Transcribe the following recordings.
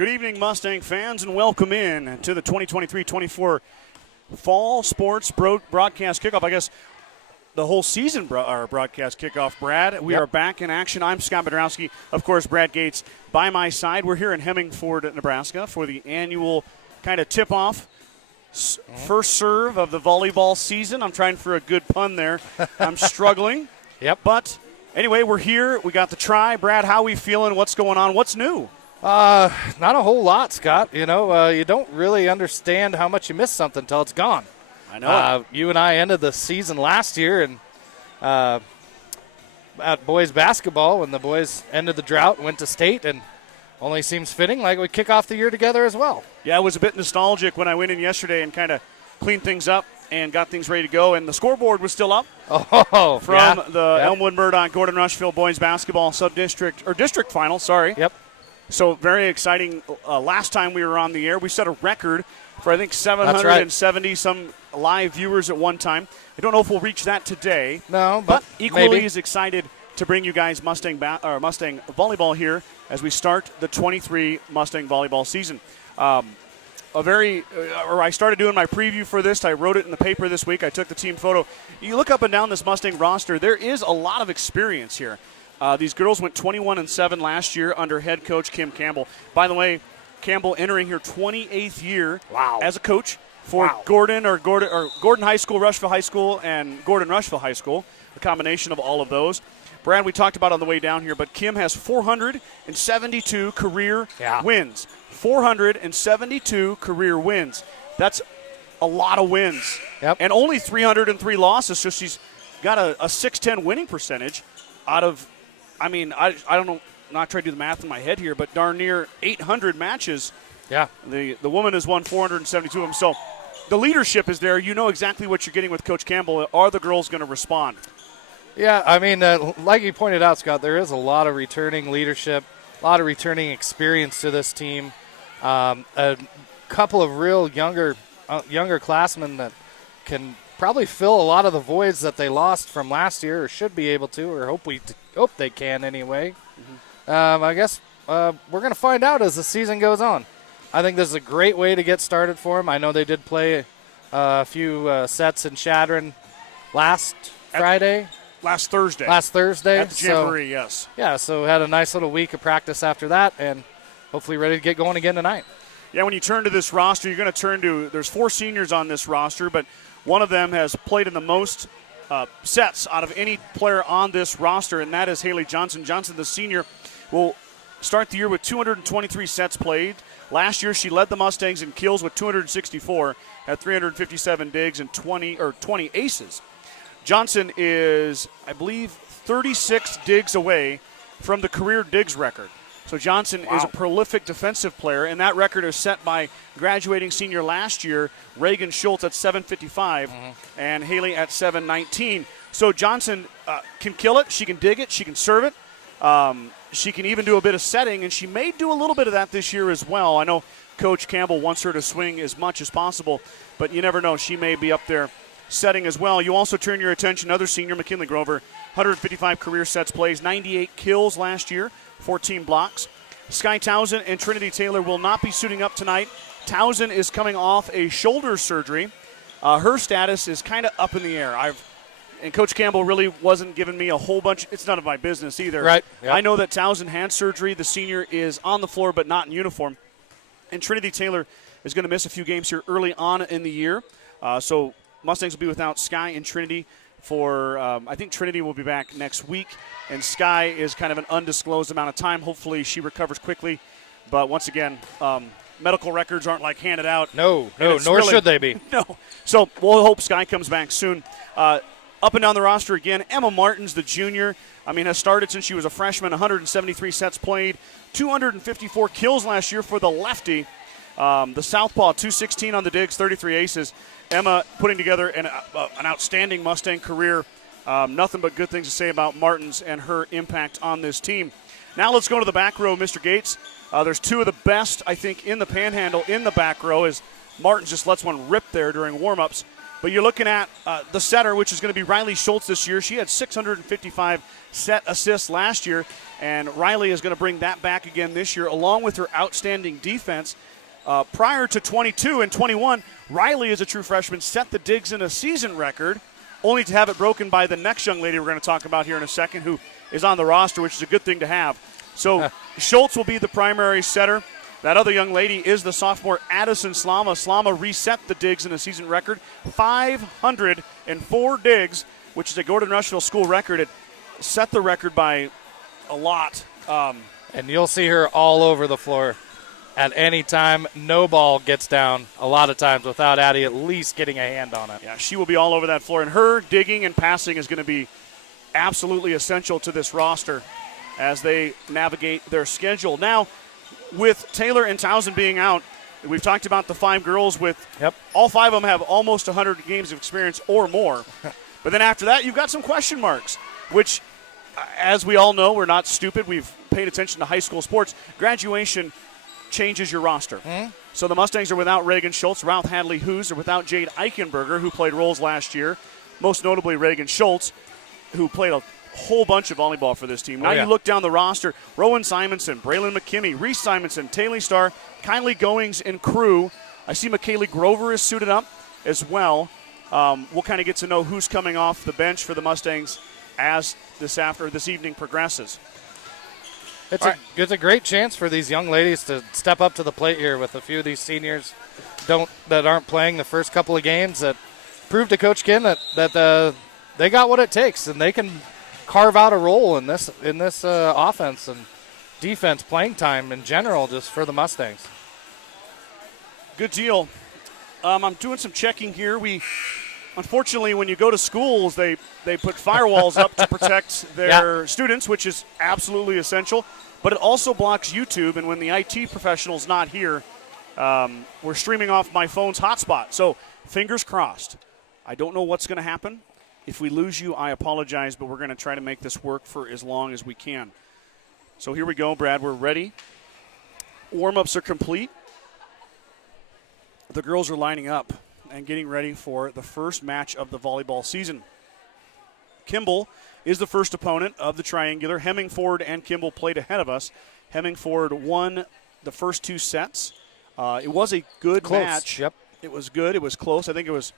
Good evening, Mustang fans, and welcome in to the 2023-24 Fall Sports Broadcast Kickoff. I guess the whole season broadcast kickoff, Brad. We are back in action. I'm Scott Bidroski. Of course, Brad Gates by my side. We're here in Hemingford, Nebraska for the annual kind of tip-off. First serve of the volleyball season. I'm trying for a good pun there. I'm struggling. But anyway, we're here. We got the try. Brad, how are we feeling? What's going on? What's new? Not a whole lot, Scott. You don't really understand how much you miss something until it's gone. I know. You and I ended the season last year and at boys basketball when the boys ended the drought and went to state, and only seems fitting like we kick off the year together as well. Yeah, it was a bit nostalgic when I went in yesterday and kind of cleaned things up and got things ready to go, and the scoreboard was still up from the Elmwood Murdoch Gordon-Rushville boys basketball sub-district or district final. So very exciting. Last time we were on the air, we set a record for I think 770 some live viewers at one time. I don't know if we'll reach that today. No, but equally maybe. as excited to bring you guys Mustang volleyball here as we start the 23 Mustang volleyball season. I started doing my preview for this. I wrote it in the paper this week. I took the team photo. You look up and down this Mustang roster, there is a lot of experience here. These girls went 21-7 last year under head coach Kim Campbell. By the way, Campbell entering her 28th year as a coach for Gordon High School, Rushville High School, and Gordon-Rushville High School, a combination of all of those. Brad, we talked about on the way down here, but Kim has 472 career wins. 472 career wins. That's a lot of wins. And only 303 losses, so she's got a 610 winning percentage out of, I don't know, not trying to do the math in my head here, but darn near 800 matches. The woman has won 472 of them. So the leadership is there. You know exactly what you're getting with Coach Campbell. Are the girls going to respond? Like you pointed out, Scott, there is a lot of returning leadership, a lot of returning experience to this team. A couple of real younger classmen that can probably fill a lot of the voids that they lost from last year, or should be able to, or hope they can anyway. I guess we're going to find out as the season goes on. I think this is a great way to get started for them. I know they did play a few sets in Chadron last Thursday. At the Jamboree, yes. Yeah, so had a nice little week of practice after that, and hopefully ready to get going again tonight. Yeah, when you turn to this roster, you're going to turn to, there's 4 seniors on this roster, but one of them has played in the most sets out of any player on this roster, and that is Haley Johnson. Johnson, the senior, will start the year with 223 sets played. Last year, she led the Mustangs in kills with 264, had 357 digs and 20 aces. Johnson is, I believe, 36 digs away from the career digs record. So Johnson is a prolific defensive player, and that record is set by graduating senior last year, Reagan Schultz at 755 and Haley at 719. So Johnson can kill it. She can dig it. She can serve it. She can even do a bit of setting, and she may do a little bit of that this year as well. I know Coach Campbell wants her to swing as much as possible, but you never know. She may be up there setting as well. You also turn your attention to another senior, McKinley Grover, 155 career sets plays, 98 kills last year, 14 blocks. Sky Towson and Trinity Taylor will not be suiting up tonight. Towson is coming off a shoulder surgery. Her status is kind of up in the air. And Coach Campbell really wasn't giving me a whole bunch. It's none of my business either. Right. Yep. I know that Towson had surgery. The senior is on the floor but not in uniform. And Trinity Taylor is going to miss a few games here early on in the year. So Mustangs will be without Sky and Trinity for, I think Trinity will be back next week. And Sky is kind of an undisclosed amount of time. Hopefully she recovers quickly. But once again, medical records aren't like handed out. No, nor should they be. No. So we'll hope Sky comes back soon. Up and down the roster again, Emma Martins, the junior, has started since she was a freshman, 173 sets played, 254 kills last year for the lefty. The southpaw, 216 on the digs, 33 aces. Emma putting together an outstanding Mustang career. Nothing but good things to say about Martins and her impact on this team. Now let's go to the back row, Mr. Gates. There's 2 of the best, I think, in the Panhandle in the back row as Martins just lets one rip there during warm-ups. But you're looking at the setter, which is going to be Riley Schultz this year. She had 655 set assists last year, and Riley is going to bring that back again this year, along with her outstanding defense. Prior to 22 and 21, Riley, as a true freshman, set the digs in a season record, only to have it broken by the next young lady we're going to talk about here in a second, who is on the roster, which is a good thing to have. So Schultz will be the primary setter. That other young lady is the sophomore Addison Slama. Slama reset the digs in a season record, 504 digs, which is a Gordon-Rushville school record. It set the record by a lot. And you'll see her all over the floor at any time. No ball gets down a lot of times without Addie at least getting a hand on it. Yeah, she will be all over that floor. And her digging and passing is going to be absolutely essential to this roster as they navigate their schedule. Now, with Taylor and Townsend being out, we've talked about the 5 girls with all 5 of them have almost 100 games of experience or more. But then after that, you've got some question marks, which, as we all know, we're not stupid. We've paid attention to high school sports. Graduation changes your roster. So the Mustangs are without Reagan Schultz. Ralph Hadley-Hoos are without Jade Eichenberger, who played roles last year, most notably Reagan Schultz, who played a whole bunch of volleyball for this team. Now you look down the roster, Rowan Simonson, Braylon McKimmey, Reese Simonson, Taylor Starr, Kylie Goings, and crew. I see McKaylee Grover is suited up as well. We'll kind of get to know who's coming off the bench for the Mustangs as this evening progresses. It's a great chance for these young ladies to step up to the plate here with a few of these seniors that aren't playing the first couple of games, that prove to Coach Kin that they got what it takes and they can carve out a role in this offense and defense, playing time in general, just for the Mustangs. Good deal. I'm doing some checking here. Unfortunately, when you go to schools, they put firewalls up to protect their students, which is absolutely essential. But it also blocks YouTube, and when the IT professional's not here, we're streaming off my phone's hotspot. So fingers crossed. I don't know what's going to happen. If we lose you, I apologize, but we're going to try to make this work for as long as we can. So here we go, Brad. We're ready. Warm-ups are complete. The girls are lining up and getting ready for the first match of the volleyball season. Kimball is the first opponent of the triangular. Hemingford and Kimball played ahead of us. Hemingford won the first 2 sets. It was a good match. Yep. It was good. It was close. I think it was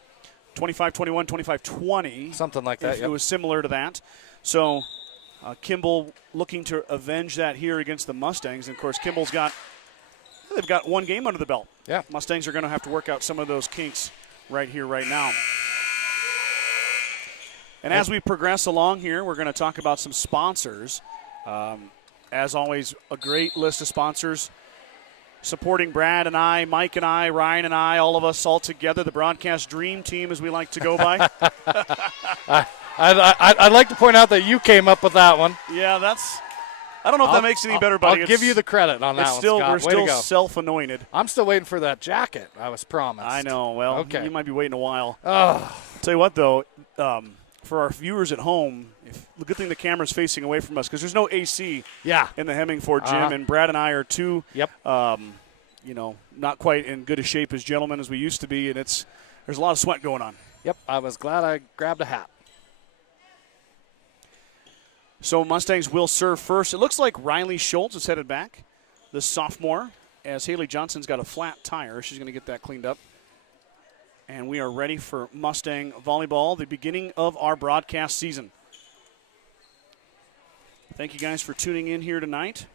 25-21, 25-20. Something like that, It was similar to that. So Kimball looking to avenge that here against the Mustangs. And, of course, they've got 1 game under the belt. Yeah. Mustangs are going to have to work out some of those kinks right here, right now. And as we progress along here, we're going to talk about some sponsors. As always, a great list of sponsors supporting Brad and I, Mike and I, Ryan and I, all of us all together, the broadcast dream team, as we like to go by. I'd like to point out that you came up with that one. Yeah, I don't know if that makes it any better, buddy. I'll give you the credit on that one, Scott. We're still self-anointed. I'm still waiting for that jacket I was promised. I know. Well, okay. You might be waiting a while. Oh. Tell you what, though, for our viewers at home, the good thing the camera's facing away from us because there's no AC in the Hemingford gym, and Brad and I are two, not quite in good a shape as gentlemen as we used to be, and there's a lot of sweat going on. Yep, I was glad I grabbed a hat. So Mustangs will serve first. It looks like Riley Schultz is headed back, the sophomore, as Haley Johnson's got a flat tire. She's going to get that cleaned up. And we are ready for Mustang volleyball, the beginning of our broadcast season. Thank you guys for tuning in here tonight.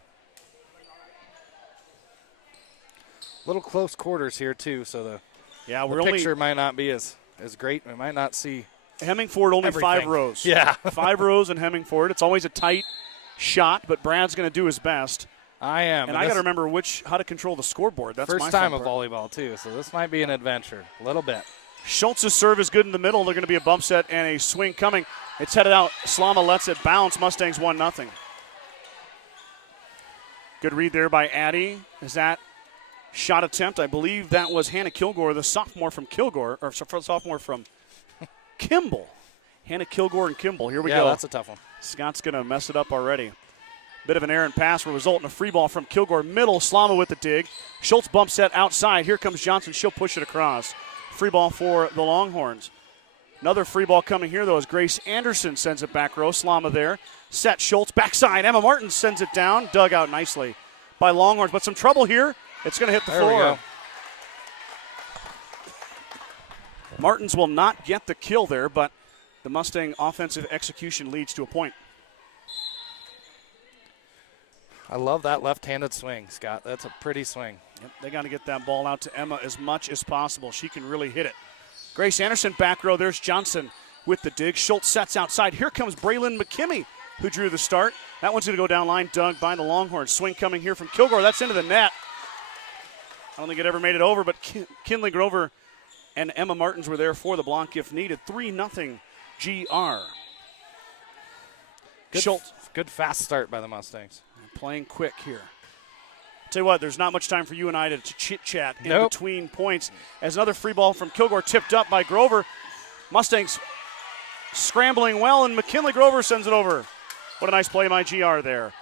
Little close quarters here, too, so the picture might not be as great. We might not see Hemingford only everything. 5 rows. Yeah. 5 rows in Hemingford. It's always a tight shot, but Brad's going to do his best. I am. And I got to remember how to control the scoreboard. That's first my time fun of part. volleyball, too, so this might be an adventure a little bit. Schultz's serve is good in the middle. They're going to be a bump set and a swing coming. It's headed out. Slama lets it bounce. Mustangs 1-0. Good read there by Addie. Is that shot attempt? I believe that was Hannah Kilgore, the sophomore from Kimball. Hannah Kilgore and Kimball. Here we go. Yeah, that's a tough one. Scott's going to mess it up already. Bit of an errant pass will result in a free ball from Kilgore. Middle, Slama with the dig. Schultz bump set outside. Here comes Johnson. She'll push it across. Free ball for the Longhorns. Another free ball coming here, though, as Grace Anderson sends it back row. Slama there. Set Schultz, backside. Emma Martins sends it down. Dug out nicely by Longhorns, but some trouble here. It's going to hit the floor. Martins will not get the kill there, but the Mustang offensive execution leads to a point. I love that left-handed swing, Scott. That's a pretty swing. Yep, they got to get that ball out to Emma as much as possible. She can really hit it. Grace Anderson back row. There's Johnson with the dig. Schultz sets outside. Here comes Braylon McKimmey, who drew the start. That one's going to go down line, dug by the Longhorns. Swing coming here from Kilgore. That's into the net. I don't think it ever made it over, but Kinley Grover and Emma Martins were there for the block if needed. 3-0 GR. Schultz. Good fast start by the Mustangs. Playing quick here. Tell you what, there's not much time for you and I to chit-chat in between points. As another free ball from Kilgore tipped up by Grover. Mustangs scrambling well, and McKinley Grover sends it over. What a nice play by GR there.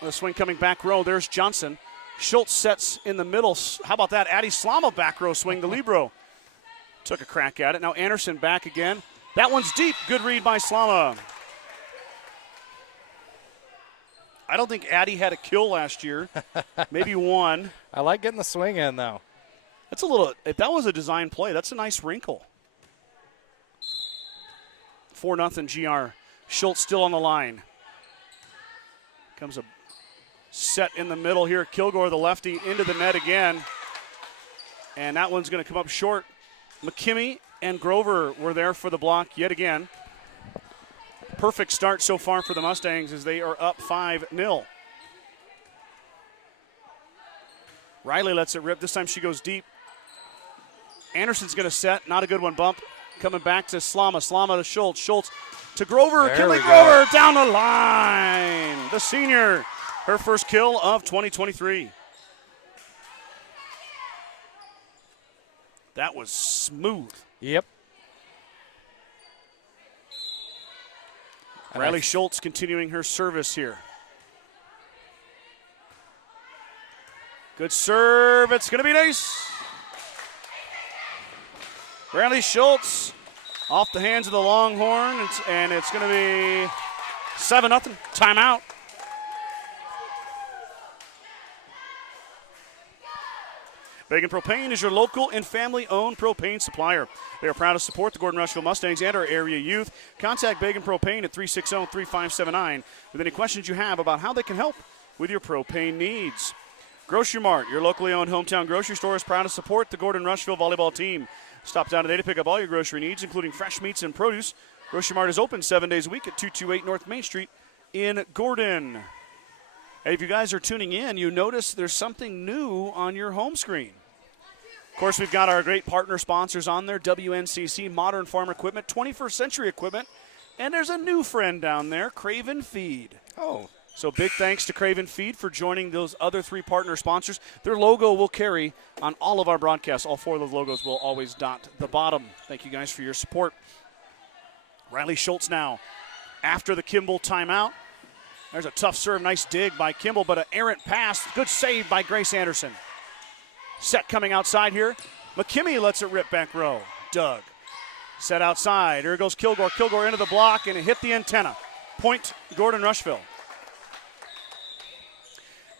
The swing coming back row. There's Johnson. Schultz sets in the middle. How about that? Addie Slama back row swing to Libro. Took a crack at it. Now Anderson back again. That one's deep. Good read by Slama. I don't think Addie had a kill last year. Maybe one. I like getting the swing in, though. That's a little, if that was a design play, that's a nice wrinkle. 4-0 GR. Schultz still on the line. Comes a set in the middle here. Kilgore, the lefty, into the net again. And that one's going to come up short. McKimmey and Grover were there for the block yet again. Perfect start so far for the Mustangs as they are up 5-0. Riley lets it rip. This time she goes deep. Anderson's going to set. Not a good one. Bump. Coming back to Slama. Slama to Schultz. Schultz to Grover. Kinley Grover down the line. The senior. Her first kill of 2023. That was smooth. Yep. Riley Schultz continuing her service here. Good serve. It's going to be nice. Riley Schultz off the hands of the Longhorn, and it's going to be 7-0. Timeout. Begin Propane is your local and family-owned propane supplier. They are proud to support the Gordon-Rushville Mustangs and our area youth. Contact Begin Propane at 360-3579 with any questions you have about how they can help with your propane needs. Grocery Mart, your locally owned hometown grocery store, is proud to support the Gordon-Rushville volleyball team. Stop down today to pick up all your grocery needs, including fresh meats and produce. Grocery Mart is open 7 days a week at 228 North Main Street in Gordon. Hey, if you guys are tuning in, you notice there's something new on your home screen. Of course, we've got our great partner sponsors on there, WNCC, Modern Farm Equipment, 21st Century Equipment, and there's a new friend down there, Craven Feed. Oh. So big thanks to Craven Feed for joining those other three partner sponsors. Their logo will carry on all of our broadcasts. All four of those logos will always dot the bottom. Thank you guys for your support. Riley Schultz now after the Kimball timeout. There's a tough serve, nice dig by Kimball, but an errant pass. Good save by Grace Anderson. Set coming outside here. McKimmey lets it rip back row. Doug. Set outside. Here goes Kilgore. Kilgore into the block, and it hit the antenna. Point Gordon-Rushville.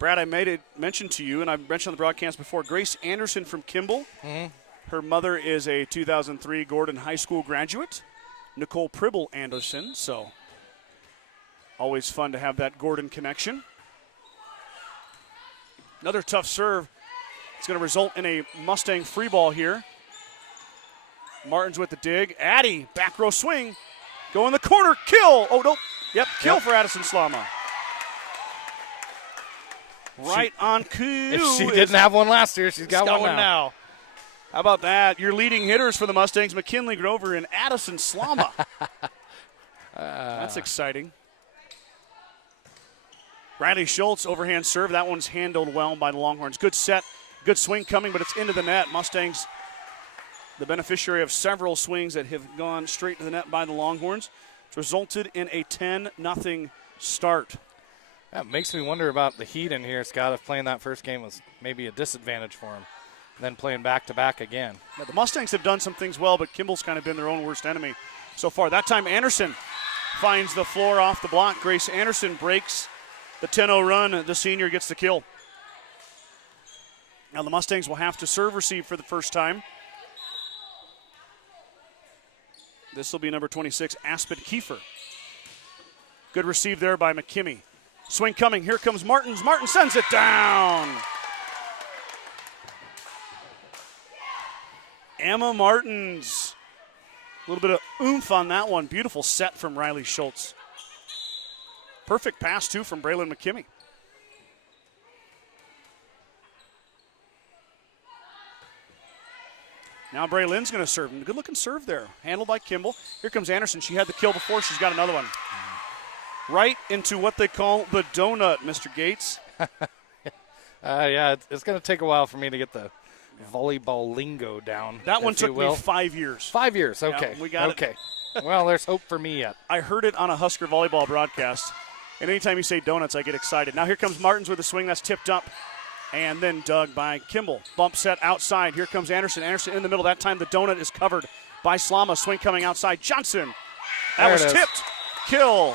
Brad, I made it mention to you, and I've mentioned on the broadcast before, Grace Anderson from Kimball. Mm-hmm. Her mother is a 2003 Gordon High School graduate, Nicole Pribble Anderson, so always fun to have that Gordon connection. Another tough serve. It's going to result in a Mustang free ball here. Martins with the dig. Addie, back row swing. Go in the corner, kill. Oh, no. Yep, kill for Addison Slama. Right on cue. If she didn't have one last year, she's got one now. How about that? Your leading hitters for the Mustangs, McKinley Grover and Addison Slama. That's exciting. Riley Schultz, overhand serve. That one's handled well by the Longhorns. Good set, good swing coming, but it's into the net. Mustangs, the beneficiary of several swings that have gone straight to the net by the Longhorns. It's resulted in a 10-0 start. That makes me wonder about the heat in here, Scott, if playing that first game was maybe a disadvantage for him. then playing back-to-back again. Now, the Mustangs have done some things well, but Kimball's kind of been their own worst enemy so far. That time Anderson finds the floor off the block. Grace Anderson breaks the 10-0 run. The senior gets the kill. Now the Mustangs will have to serve receive for the first time. This will be number 26, Aspid Kiefer. Good receive there by McKimmey. Swing coming. Here comes Martins. Martin sends it down. Emma Martins. A little bit of oomph on that one. Beautiful set from Riley Schultz. Perfect pass, too, from Braylon McKimmey. Now Braylon's going to serve. Good-looking serve there. Handled by Kimball. Here comes Anderson. She had the kill before. She's got another one. Right into what they call the donut, Mr. Gates. Yeah, it's going to take a while for me to get the volleyball lingo down. That one took me 5 years. 5 years, okay. Yeah, we got it. Well, there's hope for me yet. I heard it on a Husker volleyball broadcast, and anytime you say donuts, I get excited. Now here comes Martins with a swing that's tipped up, and then dug by Kimball. Bump set outside. Here comes Anderson. Anderson in the middle. That time the donut is covered by Slama. Swing coming outside. Johnson. That was tipped. Kill.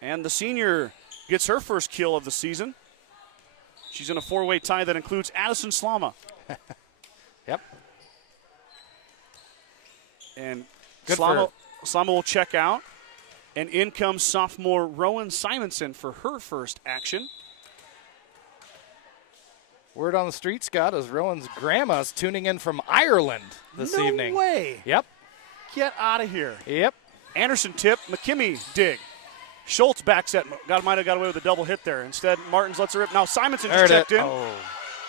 And the senior gets her first kill of the season. She's in a four-way tie that includes Addison Slama. Yep. And Slama will check out. And in comes sophomore Rowan Simonson for her first action. Word on the street, Scott, is Rowan's grandma's tuning in from Ireland this evening. No way. Yep. Get out of here. Yep. Anderson tip. McKimmey dig. Schultz back set. Might have got away with a double hit there. Instead, Martins lets her rip. Now Simonson just checked in. Oh.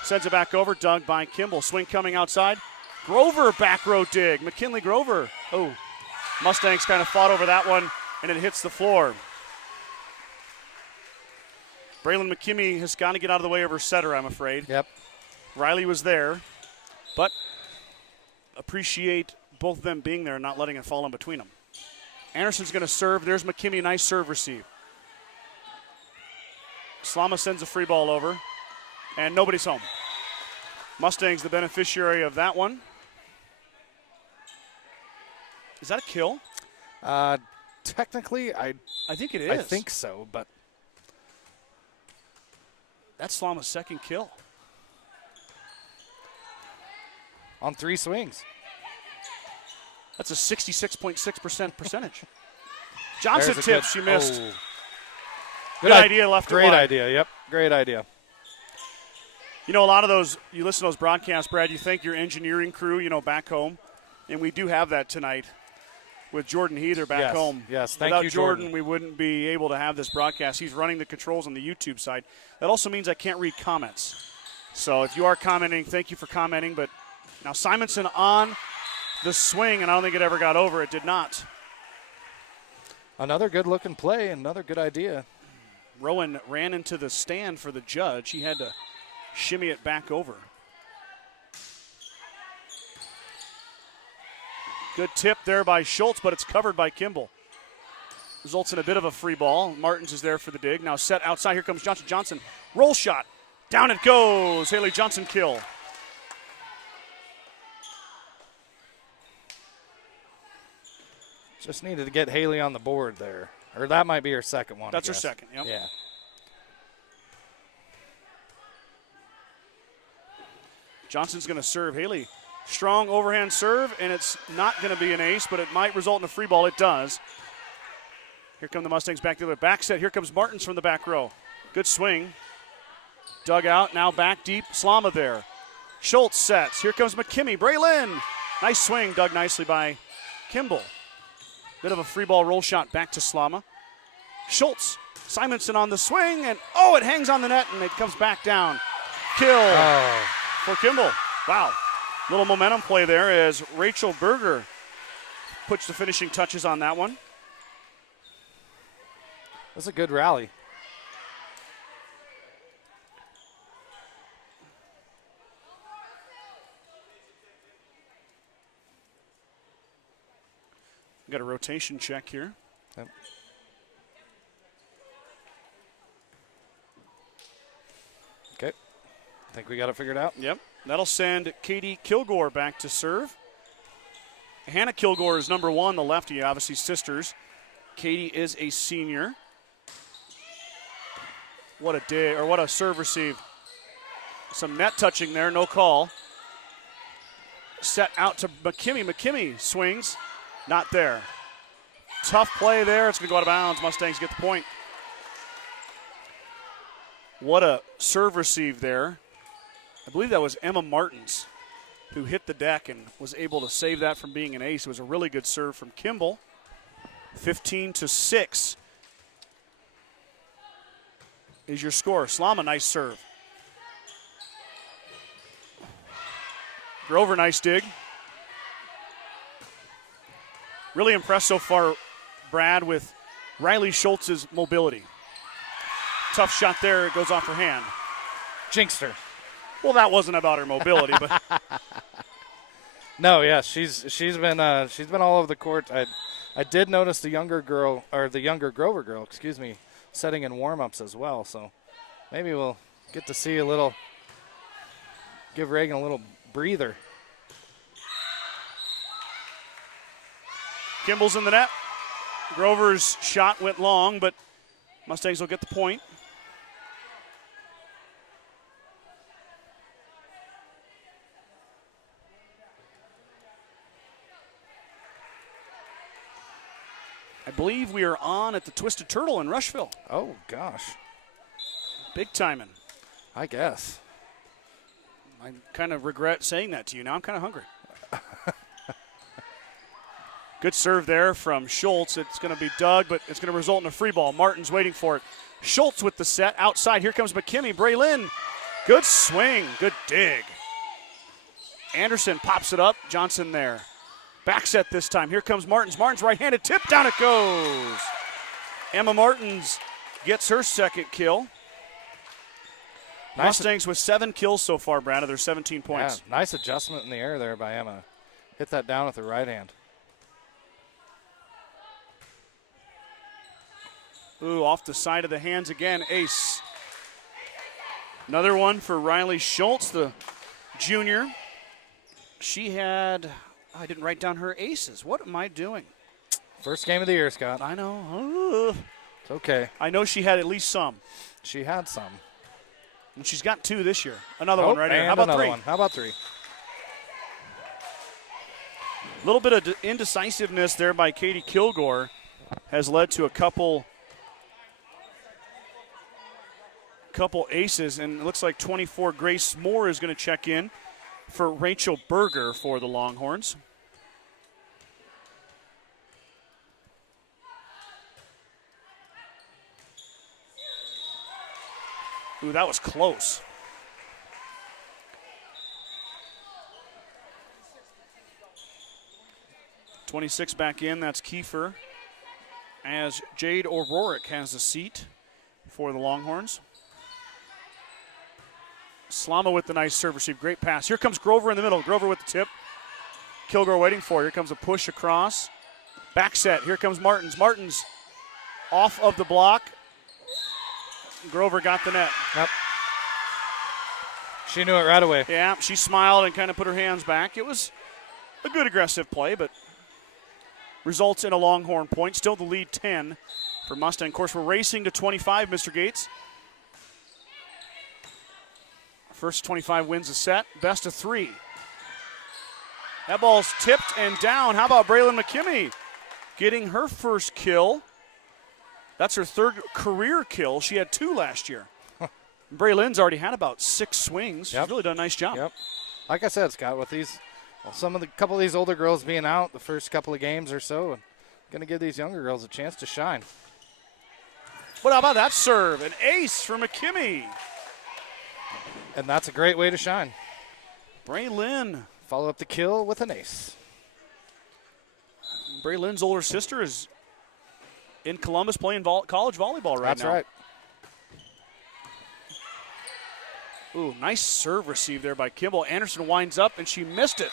Sends it back over. Dug by Kimball. Swing coming outside. Grover back row dig. McKinley Grover. Oh. Mustangs kind of fought over that one, and it hits the floor. Braylon McKimmey has got to get out of the way of her setter, I'm afraid. Yep. Riley was there, but appreciate both of them being there and not letting it fall in between them. Anderson's going to serve. There's McKimmey. Nice serve receive. Slama sends a free ball over, and nobody's home. Mustangs the beneficiary of that one. Is that a kill? Technically, I think it is. I think so, but that's Slama's second kill. On 3 swings. That's a 66.6% percentage. Johnson tips. She missed. Oh. Good idea left. Great idea. Yep. Great idea. You know, a lot of those, you listen to those broadcasts, Brad, you thank your engineering crew, back home. And we do have that tonight with Jordan Heather back home. Yes, thank Without you, Jordan, we wouldn't be able to have this broadcast. He's running the controls on the YouTube side. That also means I can't read comments. So if you are commenting, thank you for commenting. But now Simonson on the swing, and I don't think it ever got over. It did not. Another good-looking play, another good idea. Rowan ran into the stand for the judge. He had to shimmy it back over. Good tip there by Schultz, but it's covered by Kimball. Results in a bit of a free ball. Martins is there for the dig. Now set outside. Here comes Johnson. Johnson, roll shot. Down it goes. Haley Johnson kill. Just needed to get Haley on the board there. Or that might be her second one. That's her second, yep. Yeah. Johnson's going to serve. Haley, strong overhand serve, and it's not going to be an ace, but it might result in a free ball. It does. Here come the Mustangs back to the back set. Here comes Martins from the back row. Good swing. Dug out, now back deep. Slama there. Schultz sets. Here comes McKimmey. Braylon. Nice swing, dug nicely by Kimball. Bit of a free ball roll shot back to Slama. Schultz. Simonson on the swing, and it hangs on the net, and it comes back down. Kill for Kimball. Wow. Little momentum play there as Rachel Berger puts the finishing touches on that one. That's a good rally. Got a rotation check here. Yep. Okay. I think we got it figured out. Yep. That'll send Katie Kilgore back to serve. Hannah Kilgore is number 1, the lefty, obviously sisters. Katie is a senior. What a serve receive. Some net touching there, no call. Set out to McKimmey. McKimmey swings, not there. Tough play there. It's going to go out of bounds. Mustangs get the point. What a serve receive there. I believe that was Emma Martins who hit the deck and was able to save that from being an ace. It was a really good serve from Kimball. 15-6 is your score. Slama, nice serve. Grover, nice dig. Really impressed so far, Brad, with Riley Schultz's mobility. Tough shot there. It goes off her hand. Jinxed her. Well, that wasn't about her mobility, but no, yeah, she's been all over the court. I did notice the younger Grover girl, setting in warm-ups as well. So maybe we'll get to see give Reagan a little breather. Kimball's in the net. Grover's shot went long, but Mustangs will get the point. I believe we are on at the Twisted Turtle in Rushville. Oh, gosh. Big timing. I guess. I kind of regret saying that to you. Now I'm kind of hungry. Good serve there from Schultz. It's going to be dug, but it's going to result in a free ball. Martin's waiting for it. Schultz with the set. Outside. Here comes McKimmey. Braylin. Good swing. Good dig. Anderson pops it up. Johnson there. Back set this time. Here comes Martins. Martins right-handed tip. Down it goes. Emma Martins gets her second kill. Mustangs with 7 kills so far, Brad, of their 17 points. Yeah, nice adjustment in the air there by Emma. Hit that down with the right hand. Ooh, off the side of the hands again. Ace. Another one for Riley Schultz, the junior. She had, I didn't write down her aces. What am I doing? First game of the year, Scott. I know. It's okay. I know she had at least some. She had some. And she's got 2 this year. Another one right here. How about 3? How about 3? A little bit of indecisiveness there by Katie Kilgore has led to a couple aces, and it looks like 24 Grace Moore is going to check in for Rachel Berger for the Longhorns. Ooh, that was close. .26 back in, that's Kiefer, as Jade O'Rourke has a seat for the Longhorns. Slama with the nice serve receive. Great pass. Here comes Grover in the middle. Grover with the tip. Kilgore waiting for it. Here comes a push across. Back set. Here comes Martins. Martins off of the block. Grover got the net. Yep. She knew it right away. Yeah, she smiled and kind of put her hands back. It was a good aggressive play, but results in a Longhorn point. Still the lead 10 for Mustang. Of course, we're racing to 25, Mr. Gates. First 25 wins a set, best of 3. That ball's tipped and down. How about Braylon McKimmey getting her first kill? That's her 3rd career kill. She had 2 last year. Braylon's already had about 6 swings. She's really done a nice job. Yep. Like I said, Scott, with these, couple of these older girls being out the first couple of games or so, and going to give these younger girls a chance to shine. But how about that serve? An ace for McKimmey. And that's a great way to shine. Braylon. Follow up the kill with an ace. Braylon's older sister is in Columbus playing college volleyball right That's now. right. Ooh, nice serve receive there by Kimball. Anderson winds up, and she missed it.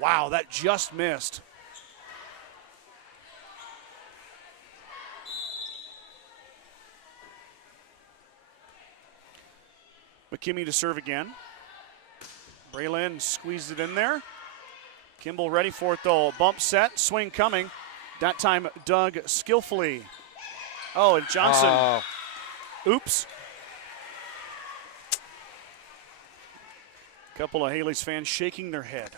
Wow, that just missed. McKimmey to serve again. Braylon squeezes it in there. Kimball ready for it though. Bump set, swing coming. That time Doug skillfully. Oh, and Johnson. Oh. Oops. A couple of Haley's fans shaking their head.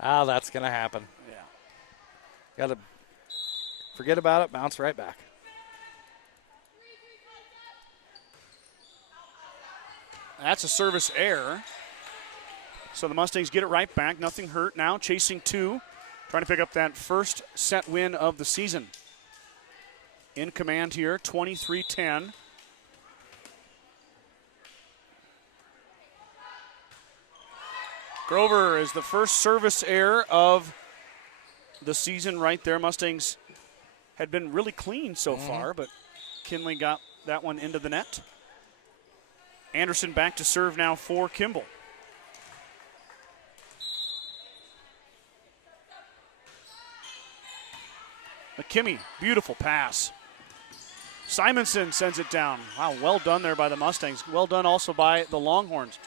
That's going to happen. Yeah. Got to forget about it, bounce right back. That's a service error. So the Mustangs get it right back. Nothing hurt now. Chasing 2. Trying to pick up that first set win of the season. In command here, 23-10. Grover is the first service error of the season right there. Mustangs had been really clean so far, but Kinley got that one into the net. Anderson back to serve now for Kimball. McKimmey, beautiful pass. Simonson sends it down. Wow, well done there by the Mustangs. Well done also by the Longhorns.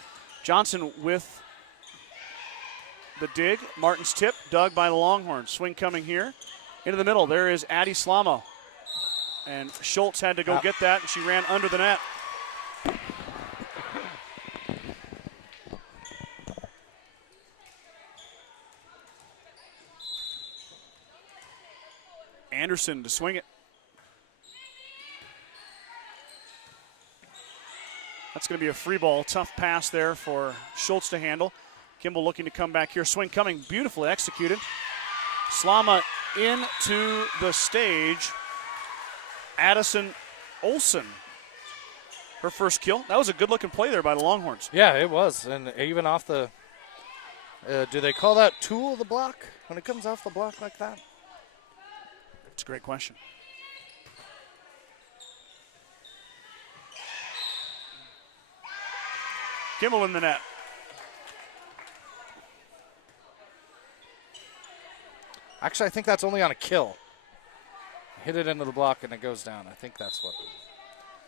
Johnson with the dig. Martin's tip, dug by the Longhorns. Swing coming here. Into the middle, there is Addie Slamo. And Schultz had to go get that, and she ran under the net. Anderson to swing it. That's going to be a free ball. Tough pass there for Schultz to handle. Kimball looking to come back here. Swing coming, beautifully executed. Slama into the stage. Addison Olsen, her first kill. That was a good-looking play there by the Longhorns. Yeah, it was. And even off the do they call that tool the block when it comes off the block like that? It's a great question. Kimball in the net. Actually, I think that's only on a kill. Hit it into the block and it goes down. I think that's what.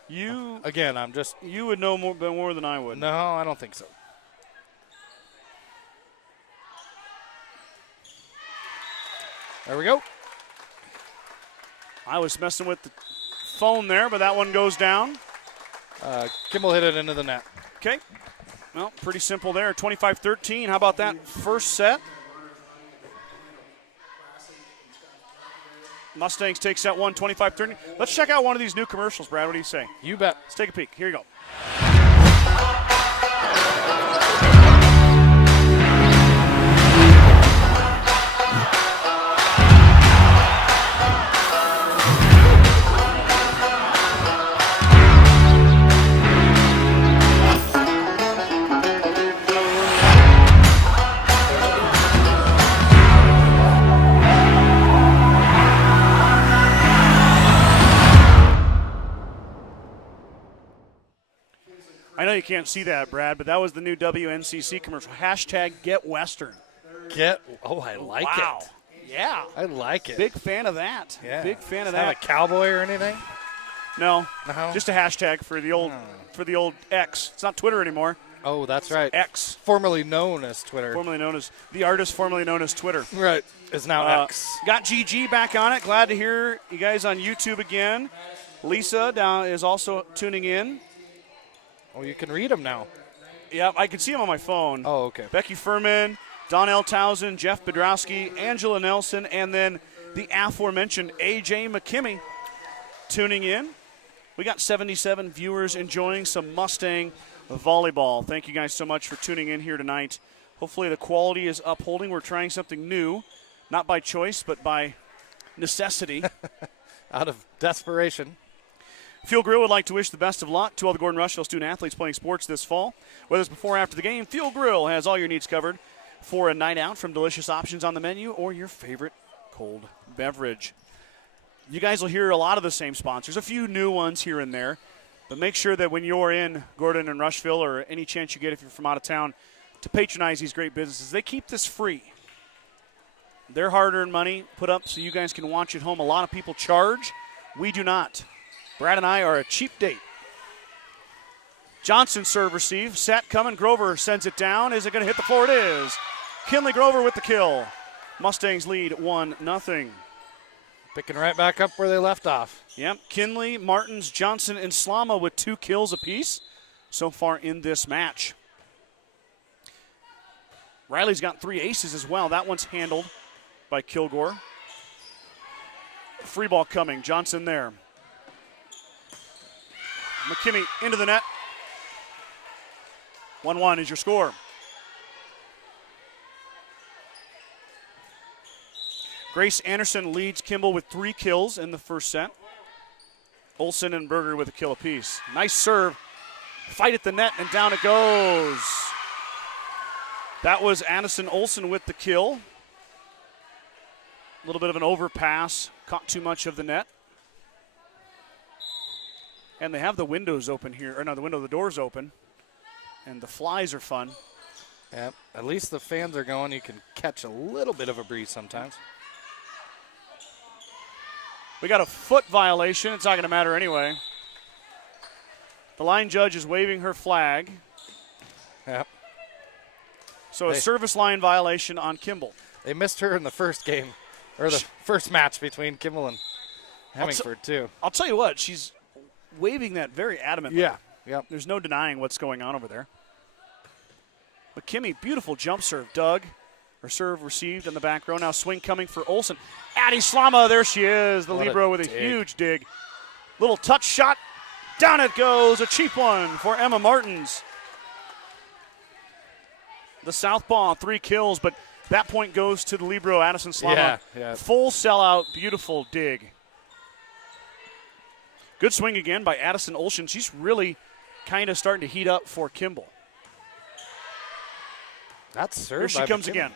You Again, I'm just. You would know more than I would. No, I don't think so. There we go. I was messing with the phone there, but that one goes down. Kimball hit it into the net. Okay. Well, pretty simple there. 25-13. How about that first set? Mustangs take set 1, 25-13. Let's check out one of these new commercials, Brad. What do you say? You bet. Let's take a peek. Here you go. I know you can't see that, Brad, but that was the new WNCC commercial. Hashtag Get Western. I like wow. it. Yeah. I like it. Big fan of that. Yeah. Big fan of Not that. a cowboy or anything? No. No? Just a hashtag for the old X. It's not Twitter anymore. Oh, that's right. X. Formerly known as Twitter. Formerly known as the artist formerly known as Twitter. Right. Is now X. Got GG back on it. Glad to hear you guys on YouTube again. Lisa down is also tuning in. Oh, you can read them now. Yeah, I can see them on my phone. Oh, okay. Becky Furman, Donnell Townsend, Jeff Bidroski, Angela Nelson, and then the aforementioned A.J. McKimmey tuning in. We got 77 viewers enjoying some Mustang volleyball. Thank you guys so much for tuning in here tonight. Hopefully the quality is upholding. We're trying something new, not by choice, but by necessity. Out of desperation. Fuel Grill would like to wish the best of luck to all the Gordon-Rushville student-athletes playing sports this fall. Whether it's before or after the game, Fuel Grill has all your needs covered for a night out, from delicious options on the menu or your favorite cold beverage. You guys will hear a lot of the same sponsors, a few new ones here and there, but make sure that when you're in Gordon and Rushville, or any chance you get if you're from out of town, to patronize these great businesses. They keep this free. Their hard-earned money put up so you guys can watch at home. A lot of people charge. We do not. Brad and I are a cheap date. Johnson serve receive. Set coming. Grover sends it down. Is it going to hit the floor? It is. Kinley Grover with the kill. Mustangs lead 1-0. Picking right back up where they left off. Yep. Kinley, Martins, Johnson, and Slama with 2 kills apiece so far in this match. Riley's got 3 aces as well. That one's handled by Kilgore. Free ball coming. Johnson there. McKinney into the net. 1-1 is your score. Grace Anderson leads Kimball with 3 kills in the first set. Olsen and Berger with a kill apiece. Nice serve. Fight at the net, and down it goes. That was Addison Olsen with the kill. A little bit of an overpass. Caught too much of the net. And they have the windows open here. Or no, the door's open. And the flies are fun. Yep. At least the fans are going. You can catch a little bit of a breeze sometimes. We got a foot violation. It's not going to matter anyway. The line judge is waving her flag. Yep. So a service line violation on Kimball. They missed her in the first game, or the first match between Kimball and Hemingford, too. I'll tell you what, she's waving that very adamantly. Yeah. Yep. There's no denying what's going on over there. McKimmey, beautiful jump serve. Doug, her serve received in the back row. Now swing coming for Olsen. Addie Slama, there she is. The libero with a huge dig. Little touch shot. Down it goes. A cheap one for Emma Martins. The southpaw, 3 kills, but that point goes to the libero, Addison Slama. Yeah. Full sellout, beautiful dig. Good swing again by Addison Olsen. She's really kind of starting to heat up for Kimball. That's served. Here she comes again.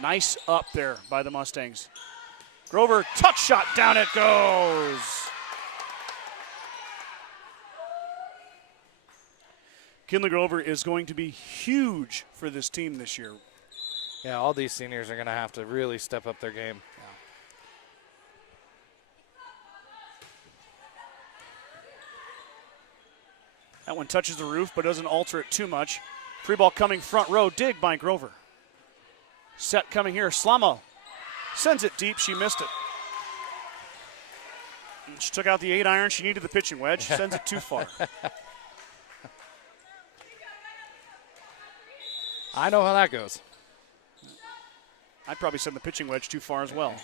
Nice up there by the Mustangs. Grover, touch shot, down it goes. Kinley Grover is going to be huge for this team this year. Yeah, all these seniors are going to have to really step up their game. That one touches the roof but doesn't alter it too much. Free ball coming front row, dig by Grover. Set coming here, Slama sends it deep, she missed it. And she took out the 8-iron, she needed the pitching wedge, sends it too far. I know how that goes. I'd probably send the pitching wedge too far as well.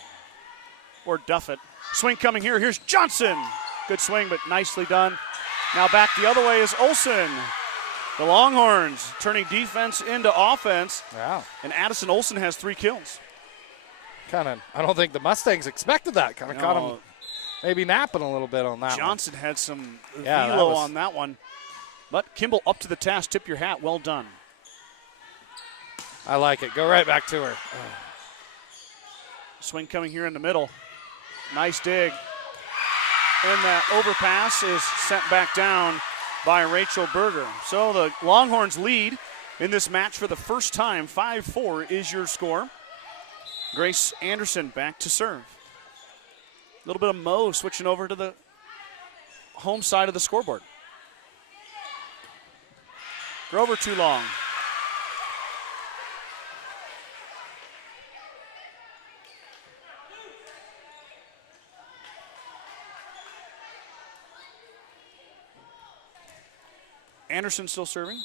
Or duff it. Swing coming here, here's Johnson. Good swing, but nicely done. Now back the other way is Olsen. The Longhorns turning defense into offense. Wow. And Addison Olsen has 3 kills. I don't think the Mustangs expected that. Kind of caught them maybe napping a little bit on that Johnson had some that velo was on that one. But Kimball up to the task. Tip your hat. Well done. I like it. Go right back to her. Swing coming here in the middle. Nice dig. And that overpass is sent back down by Rachel Berger. So the Longhorns lead in this match for the first time. 5-4 is your score. Grace Anderson back to serve. A little bit of Mo switching over to the home side of the scoreboard. Grover too long. Anderson still serving.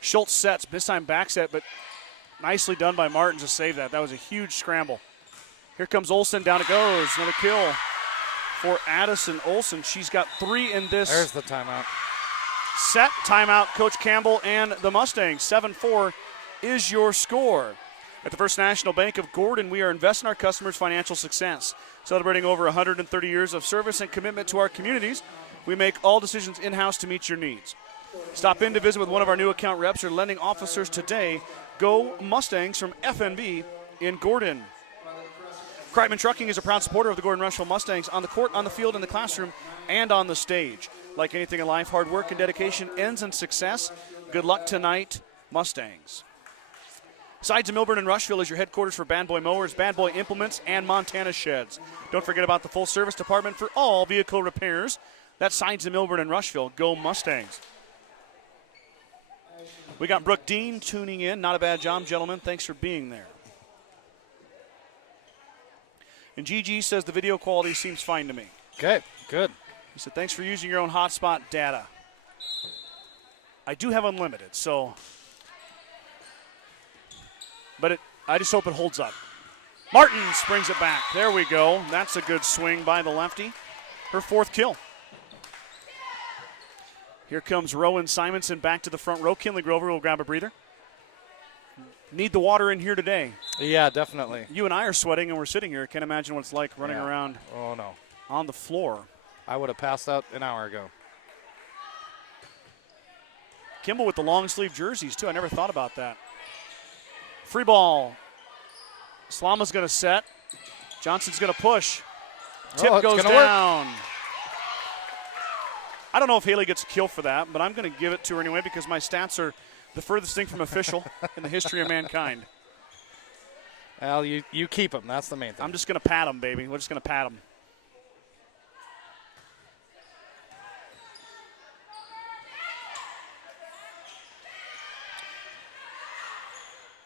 Schultz sets, this time back set, but nicely done by Martins to save that. That was a huge scramble. Here comes Olsen, down it goes. Another kill for Addison Olsen. She's got 3 in this. There's the timeout. Set, timeout, Coach Campbell and the Mustangs. 7-4 is your score. At the First National Bank of Gordon, we are investing in our customers' financial success. Celebrating over 130 years of service and commitment to our communities, we make all decisions in-house to meet your needs. Stop in to visit with one of our new account reps or lending officers today. Go Mustangs from FNB in Gordon. Kreitman Trucking is a proud supporter of the Gordon-Rushville Mustangs on the court, on the field, in the classroom, and on the stage. Like anything in life, hard work and dedication ends in success. Good luck tonight, Mustangs. Sides of Milburn and Rushville is your headquarters for Bad Boy Mowers, Bad Boy Implements, and Montana Sheds. Don't forget about the full service department for all vehicle repairs. That's Sides of Milburn and Rushville. Go Mustangs. We got Brooke Dean tuning in. Not a bad job, gentlemen. Thanks for being there. And GG says the video quality seems fine to me. Okay, good. He said, thanks for using your own hotspot data. I do have unlimited, so. But I just hope it holds up. Martins brings it back. There we go. That's a good swing by the lefty. Her 4th kill. Here comes Rowan Simonson back to the front row. Kinley Grover will grab a breather. Need the water in here today. Yeah, definitely. You and I are sweating, and we're sitting here. Can't imagine what it's like running around no. on the floor. I would have passed out an hour ago. Kimball with the long sleeve jerseys, too. I never thought about that. Free ball. Slama's going to set. Johnson's going to push. Tip goes down. Work. I don't know if Haley gets a kill for that, but I'm going to give it to her anyway because my stats are the furthest thing from official in the history of mankind. Well, you keep them. That's the main thing. I'm just going to pat them, baby. We're just going to pat them.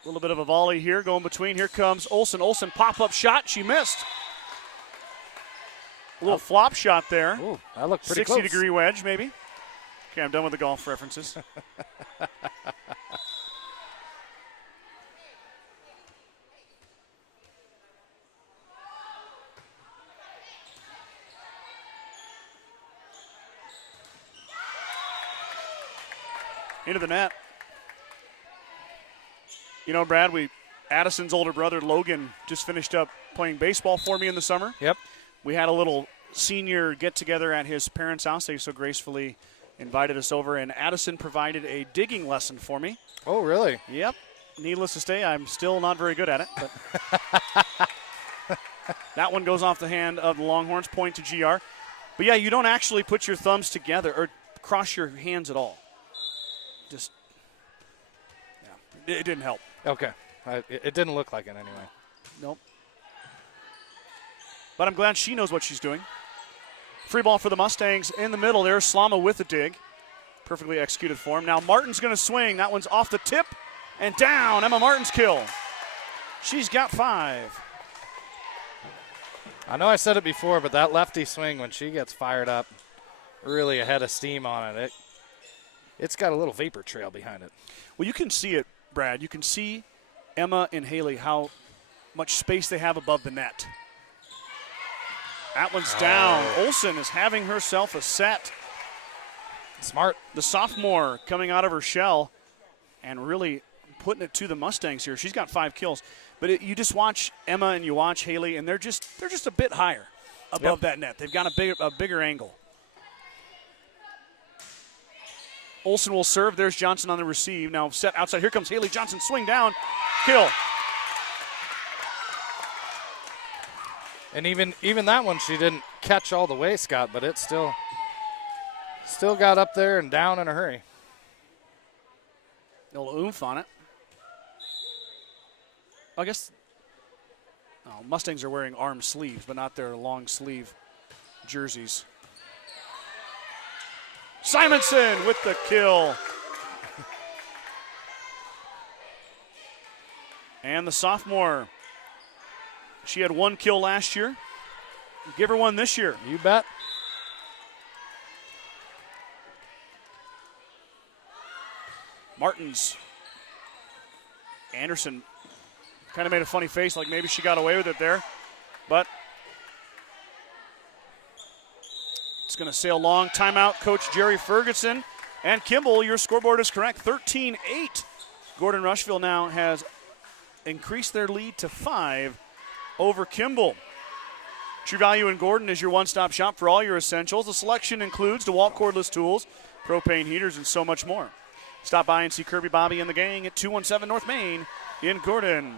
A little bit of a volley here going between. Here comes Olsen. Olsen pop-up shot. She missed. A little flop shot there. Ooh, that looked pretty close. 60-degree wedge, maybe. Okay, I'm done with the golf references. Into the net. You know, Brad, Addison's older brother, Logan, just finished up playing baseball for me in the summer. Yep. We had a little senior get-together at his parents' house. They so gracefully invited us over, and Addison provided a digging lesson for me. Oh, really? Yep. Needless to say, I'm still not very good at it. But that one goes off the hand of the Longhorns, point to GR. But, yeah, you don't actually put your thumbs together or cross your hands at all. Just, yeah, it didn't help. Okay. It didn't look like it anyway. Nope. But I'm glad she knows what she's doing. Free ball for the Mustangs in the middle. There's Slama with the dig. Perfectly executed for him. Now Martin's going to swing. That one's off the tip and down. Emma Martin's kill. She's got 5. I know I said it before, but that lefty swing, when she gets fired up, really a head of steam on it. It's got a little vapor trail behind it. Well, you can see it, Brad. You can see Emma and Haley, how much space they have above the net. That one's down. Olsen is having herself a set. Smart. The sophomore coming out of her shell and really putting it to the Mustangs here. She's got 5 kills. But you just watch Emma and you watch Haley, and they're just a bit higher above that net. They've got a bigger angle. Olsen will serve. There's Johnson on the receive. Now set outside. Here comes Haley Johnson. Swing down. Kill. And even that one, she didn't catch all the way, Scott, but it still got up there and down in a hurry. A little oomph on it. I guess Mustangs are wearing arm sleeves, but not their long sleeve jerseys. Simonson with the kill. And the sophomore, she had 1 kill last year. Give her one this year. You bet. Martins. Anderson kind of made a funny face like maybe she got away with it there. But it's going to sail long. Timeout, Coach Jerry Ferguson. And Kimball, your scoreboard is correct, 13-8. Gordon-Rushville now has increased their lead to 5 over Kimball. True Value in Gordon is your one-stop shop for all your essentials. The selection includes DeWalt cordless tools, propane heaters, and so much more. Stop by and see Kirby, Bobby, and the gang at 217 North Main in Gordon.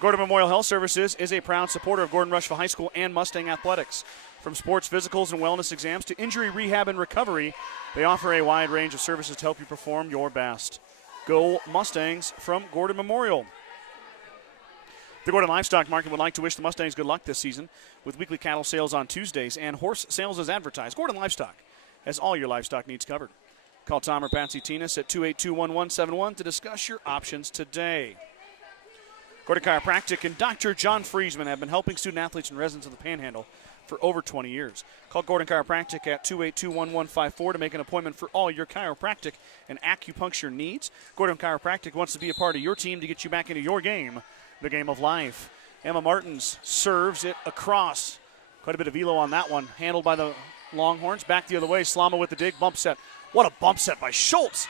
Gordon Memorial Health Services is a proud supporter of Gordon-Rushville High School and Mustang Athletics. From sports physicals and wellness exams to injury rehab and recovery, they offer a wide range of services to help you perform your best. Go Mustangs from Gordon Memorial. The Gordon Livestock Market would like to wish the Mustangs good luck this season with weekly cattle sales on Tuesdays and horse sales as advertised. Gordon Livestock has all your livestock needs covered. Call Tom or Patsy Tinas at 282-1171 to discuss your options today. Gordon Chiropractic and Dr. John Friesman have been helping student-athletes and residents of the Panhandle for over 20 years. Call Gordon Chiropractic at 282-1154 to make an appointment for all your chiropractic and acupuncture needs. Gordon Chiropractic wants to be a part of your team to get you back into your game, the game of life. Emma Martins serves it across. Quite a bit of velo on that one. Handled by the Longhorns. Back the other way. Slama with the dig. Bump set. What a bump set by Schultz.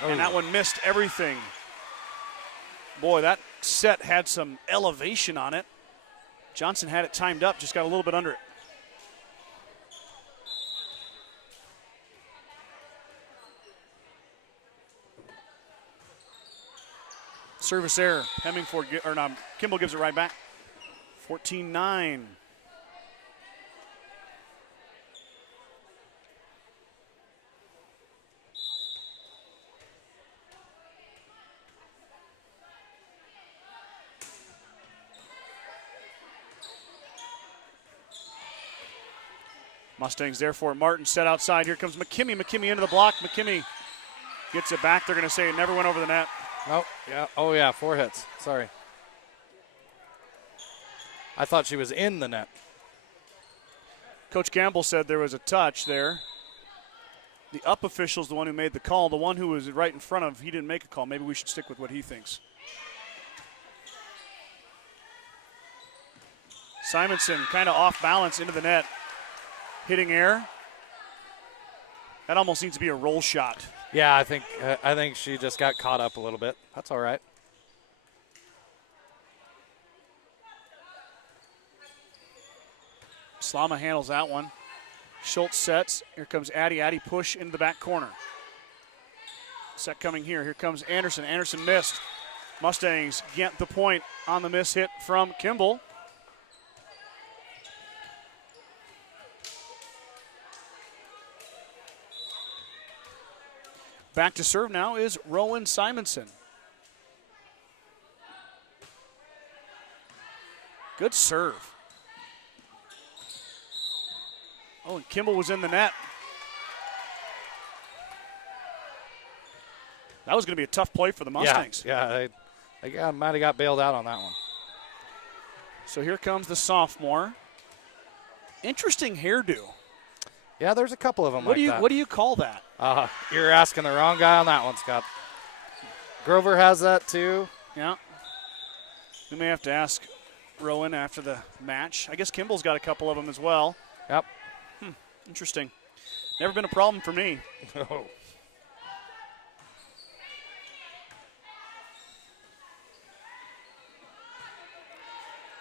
Oh. And that one missed everything. Boy, that set had some elevation on it. Johnson had it timed up, just got a little bit under it. Service error. Hemingford, Kimball gives it right back. 14-9. Mustangs there for Martin, set outside. Here comes McKimmey. McKimmey into the block. McKimmey gets it back. They're going to say it never went over the net. Oh, yeah. Oh, yeah, 4 hits. Sorry. I thought she was in the net. Coach Campbell said there was a touch there. The up official's the one who made the call. The one who was right in front of, he didn't make a call. Maybe we should stick with what he thinks. Simonson kind of off balance into the net. Hitting air. That almost needs to be a roll shot. Yeah, I think she just got caught up a little bit. That's all right. Slama handles that one. Schultz sets. Here comes Addy. Addy push into the back corner. Set coming here. Here comes Anderson. Anderson missed. Mustangs get the point on the miss hit from Kimball. Back to serve now is Rowan Simonson. Good serve. Oh, and Kimball was in the net. That was going to be a tough play for the Mustangs. Yeah, they might have got bailed out on that one. So here comes the sophomore. Interesting hairdo. Yeah, there's a couple of them What that. What do you call that? You're asking the wrong guy on that one, Scott. Grover has that too. Yeah. We may have to ask Rowan after the match. I guess Kimball's got a couple of them as well. Yep. Interesting. Never been a problem for me. Oh.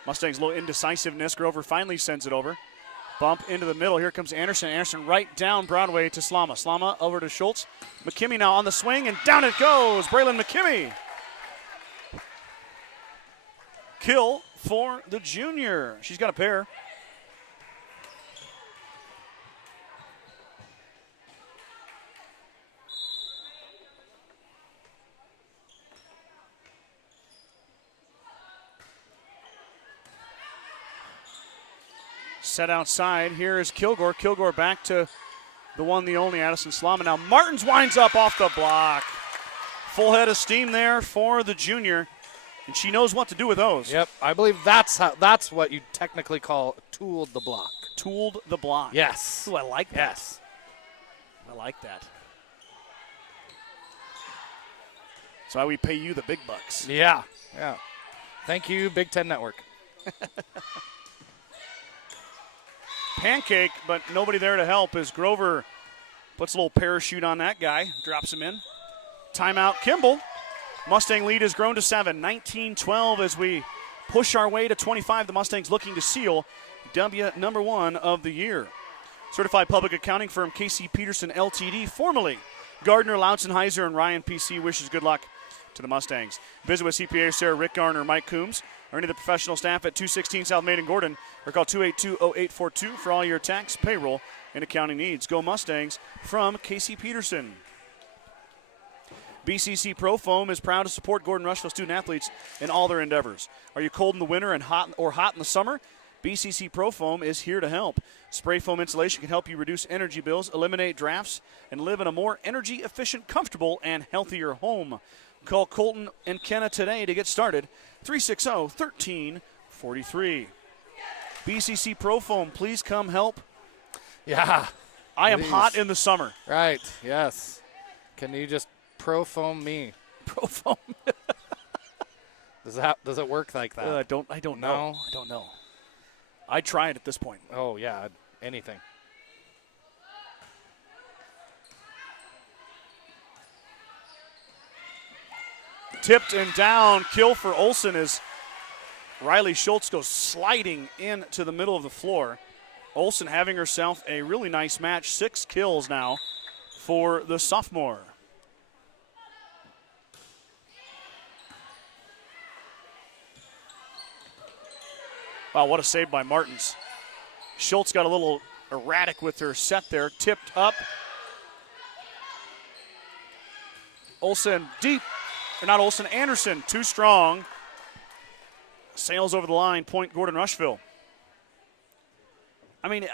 Mustangs' little indecisiveness. Grover finally sends it over. Bump into the middle. Here comes Anderson. Anderson right down Broadway to Slama. Slama over to Schultz. McKimmey now on the swing, and down it goes. Braylon McKimmey. Kill for the junior. She's got a pair. Set outside. Here is Kilgore. Kilgore back to the one, the only Addison Slama. Now Martins winds up off the block. Full head of steam there for the junior, and she knows what to do with those. Yep, I believe that's what you technically call tooled the block. Tooled the block. Yes. Ooh, I like that. Yes. I like that. That's why we pay you the big bucks. Yeah. Thank you, Big Ten Network. Pancake, but nobody there to help as Grover puts a little parachute on that guy, drops him in. Timeout, Kimball. Mustang lead has grown to 7, 19-12 as we push our way to 25. The Mustangs looking to seal W number 1 of the year. Certified public accounting firm KC Peterson LTD, formerly Gardner, Lautzenheiser, and Ryan PC wishes good luck to the Mustangs. Visit with CPA Sarah, Rick Garner, Mike Coombs, or any of the professional staff at 216 South Main in Gordon, or call 282-0842 for all your tax, payroll, and accounting needs. Go Mustangs from Casey Peterson. BCC Pro Foam is proud to support Gordon-Rushville student-athletes in all their endeavors. Are you cold in the winter and hot in the summer? BCC Pro Foam is here to help. Spray foam insulation can help you reduce energy bills, eliminate drafts, and live in a more energy-efficient, comfortable, and healthier home. Call Colton and Kenna today to get started. 360-1343. BCC Pro Foam, please come help. Yeah. I am hot in the summer. Right, yes. Can you just Pro Foam me? Pro Foam. Does it work like that? I don't know. I don't know. I'd try it at this point. Oh, yeah, anything. Tipped and down. Kill for Olsen as Riley Schultz goes sliding into the middle of the floor. Olsen having herself a really nice match. 6 kills now for the sophomore. Wow, what a save by Martins. Schultz got a little erratic with her set there. Tipped up. Olsen deep. Or not Olsen, Anderson, too strong. Sails over the line, point Gordon-Rushville. I mean,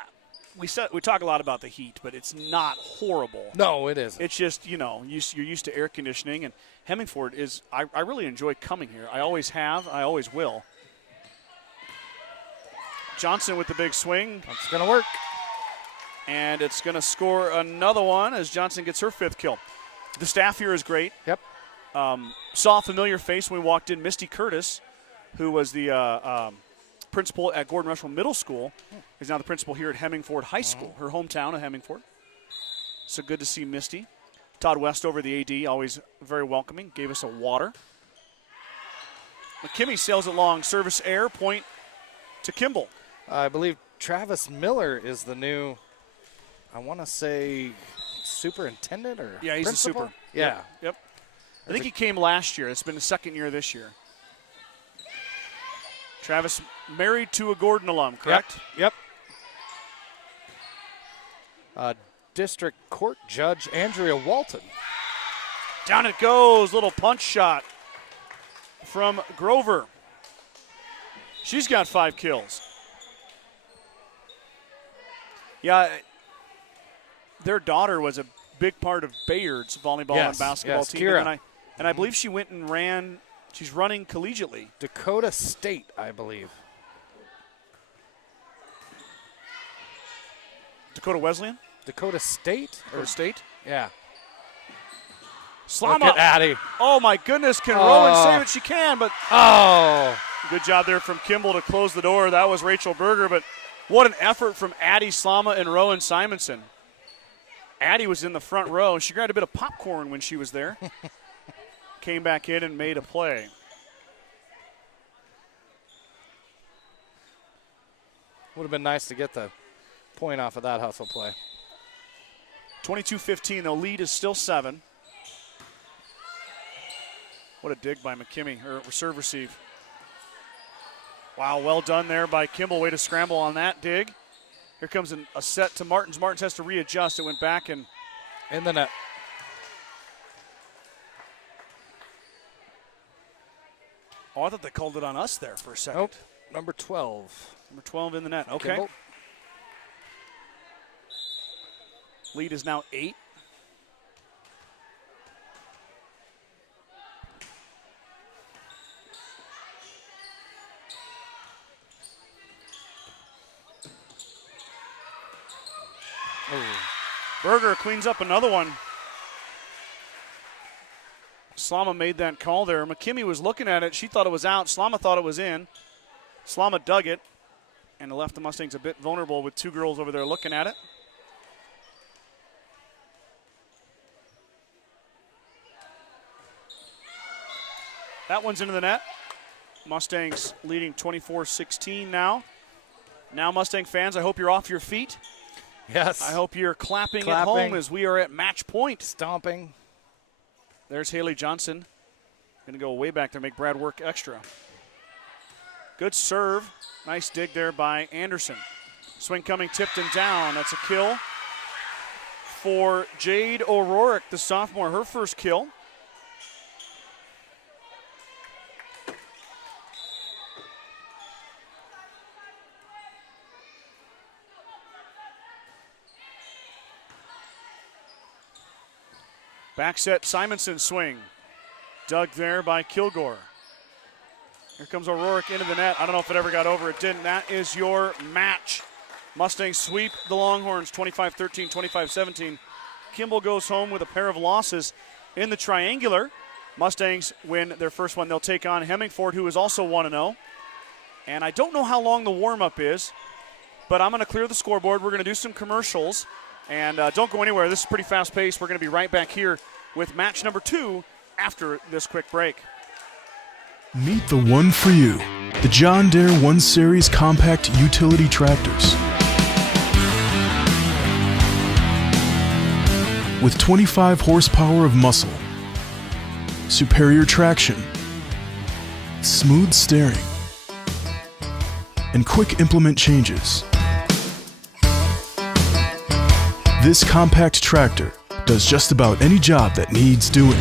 we talk a lot about the heat, but it's not horrible. No, it isn't. It's just, you're used to air conditioning, and Hemingford is, I really enjoy coming here. I always have, I always will. Johnson with the big swing. That's going to work. And it's going to score another one as Johnson gets her 5th kill. The staff here is great. Yep. Saw a familiar face when we walked in, Misty Curtis, who was the principal at Gordon-Rushville Middle School, is now the principal here at Hemingford High School, her hometown of Hemingford. So good to see Misty. Todd Westover, the AD, always very welcoming, gave us a water. McKimmey sails it long, service air, point to Kimball. I believe Travis Miller is the new, I want to say, superintendent or yeah, he's principal? a super. Yeah. Yep. I think he came last year. It's been the 2nd year this year. Travis married to a Gordon alum, correct? Yep. District Court Judge Andrea Walton. Down it goes. Little punch shot from Grover. She's got 5 kills. Yeah, their daughter was a big part of Bayard's volleyball and basketball team. Kira. And I believe she went and ran, she's running collegiately. Dakota State, I believe. Dakota Wesleyan? Dakota State? Dakota State? Yeah. Slama. Look at Addie. Oh, my goodness. Can Rowan save it? She can, but good job there from Kimball to close the door. That was Rachel Berger, but what an effort from Addie Slama and Rowan Simonson. Addie was in the front row. She grabbed a bit of popcorn when she was there. Came back in and made a play. Would have been nice to get the point off of that hustle play. 22-15, the lead is still 7. What a dig by McKimmey, or serve receive. Wow, well done there by Kimball. Way to scramble on that dig. Here comes a set to Martins. Martins has to readjust. It went back and in the net. Oh, I thought they called it on us there for a second. Nope. Number 12. Number 12 in the net. Okay. Kimball. Lead is now 8. Berger cleans up another one. Slama made that call there. McKimmey was looking at it. She thought it was out. Slama thought it was in. Slama dug it and left the Mustangs a bit vulnerable with 2 girls over there looking at it. That one's into the net. Mustangs leading 24-16 now. Now, Mustang fans, I hope you're off your feet. Yes. I hope you're clapping at home as we are at match point. Stomping. There's Haley Johnson. Going to go way back there, make Brad work extra. Good serve. Nice dig there by Anderson. Swing coming, tipped and down. That's a kill for Jade O'Rourke, the sophomore, her first kill. Back set, Simonson swing. Dug there by Kilgore. Here comes O'Rourke into the net. I don't know if it ever got over. It didn't. That is your match. Mustangs sweep the Longhorns 25-13, 25-17. Kimball goes home with a pair of losses in the triangular. Mustangs win their first one. They'll take on Hemingford, who is also 1-0. And I don't know how long the warm-up is, but I'm going to clear the scoreboard. We're going to do some commercials. And don't go anywhere. This is pretty fast-paced. We're going to be right back here with match number 2 after this quick break. Meet the one for you, the John Deere 1 Series compact utility tractors. With 25 horsepower of muscle, superior traction, smooth steering, and quick implement changes. This compact tractor does just about any job that needs doing.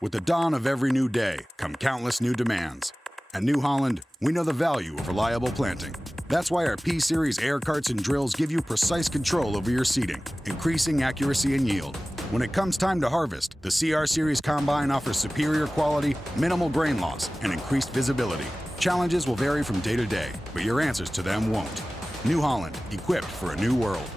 With the dawn of every new day come countless new demands. At New Holland, we know the value of reliable planting. That's why our P-Series air carts and drills give you precise control over your seeding, increasing accuracy and yield. When it comes time to harvest, the CR Series Combine offers superior quality, minimal grain loss, and increased visibility. Challenges will vary from day to day, but your answers to them won't. New Holland, equipped for a new world.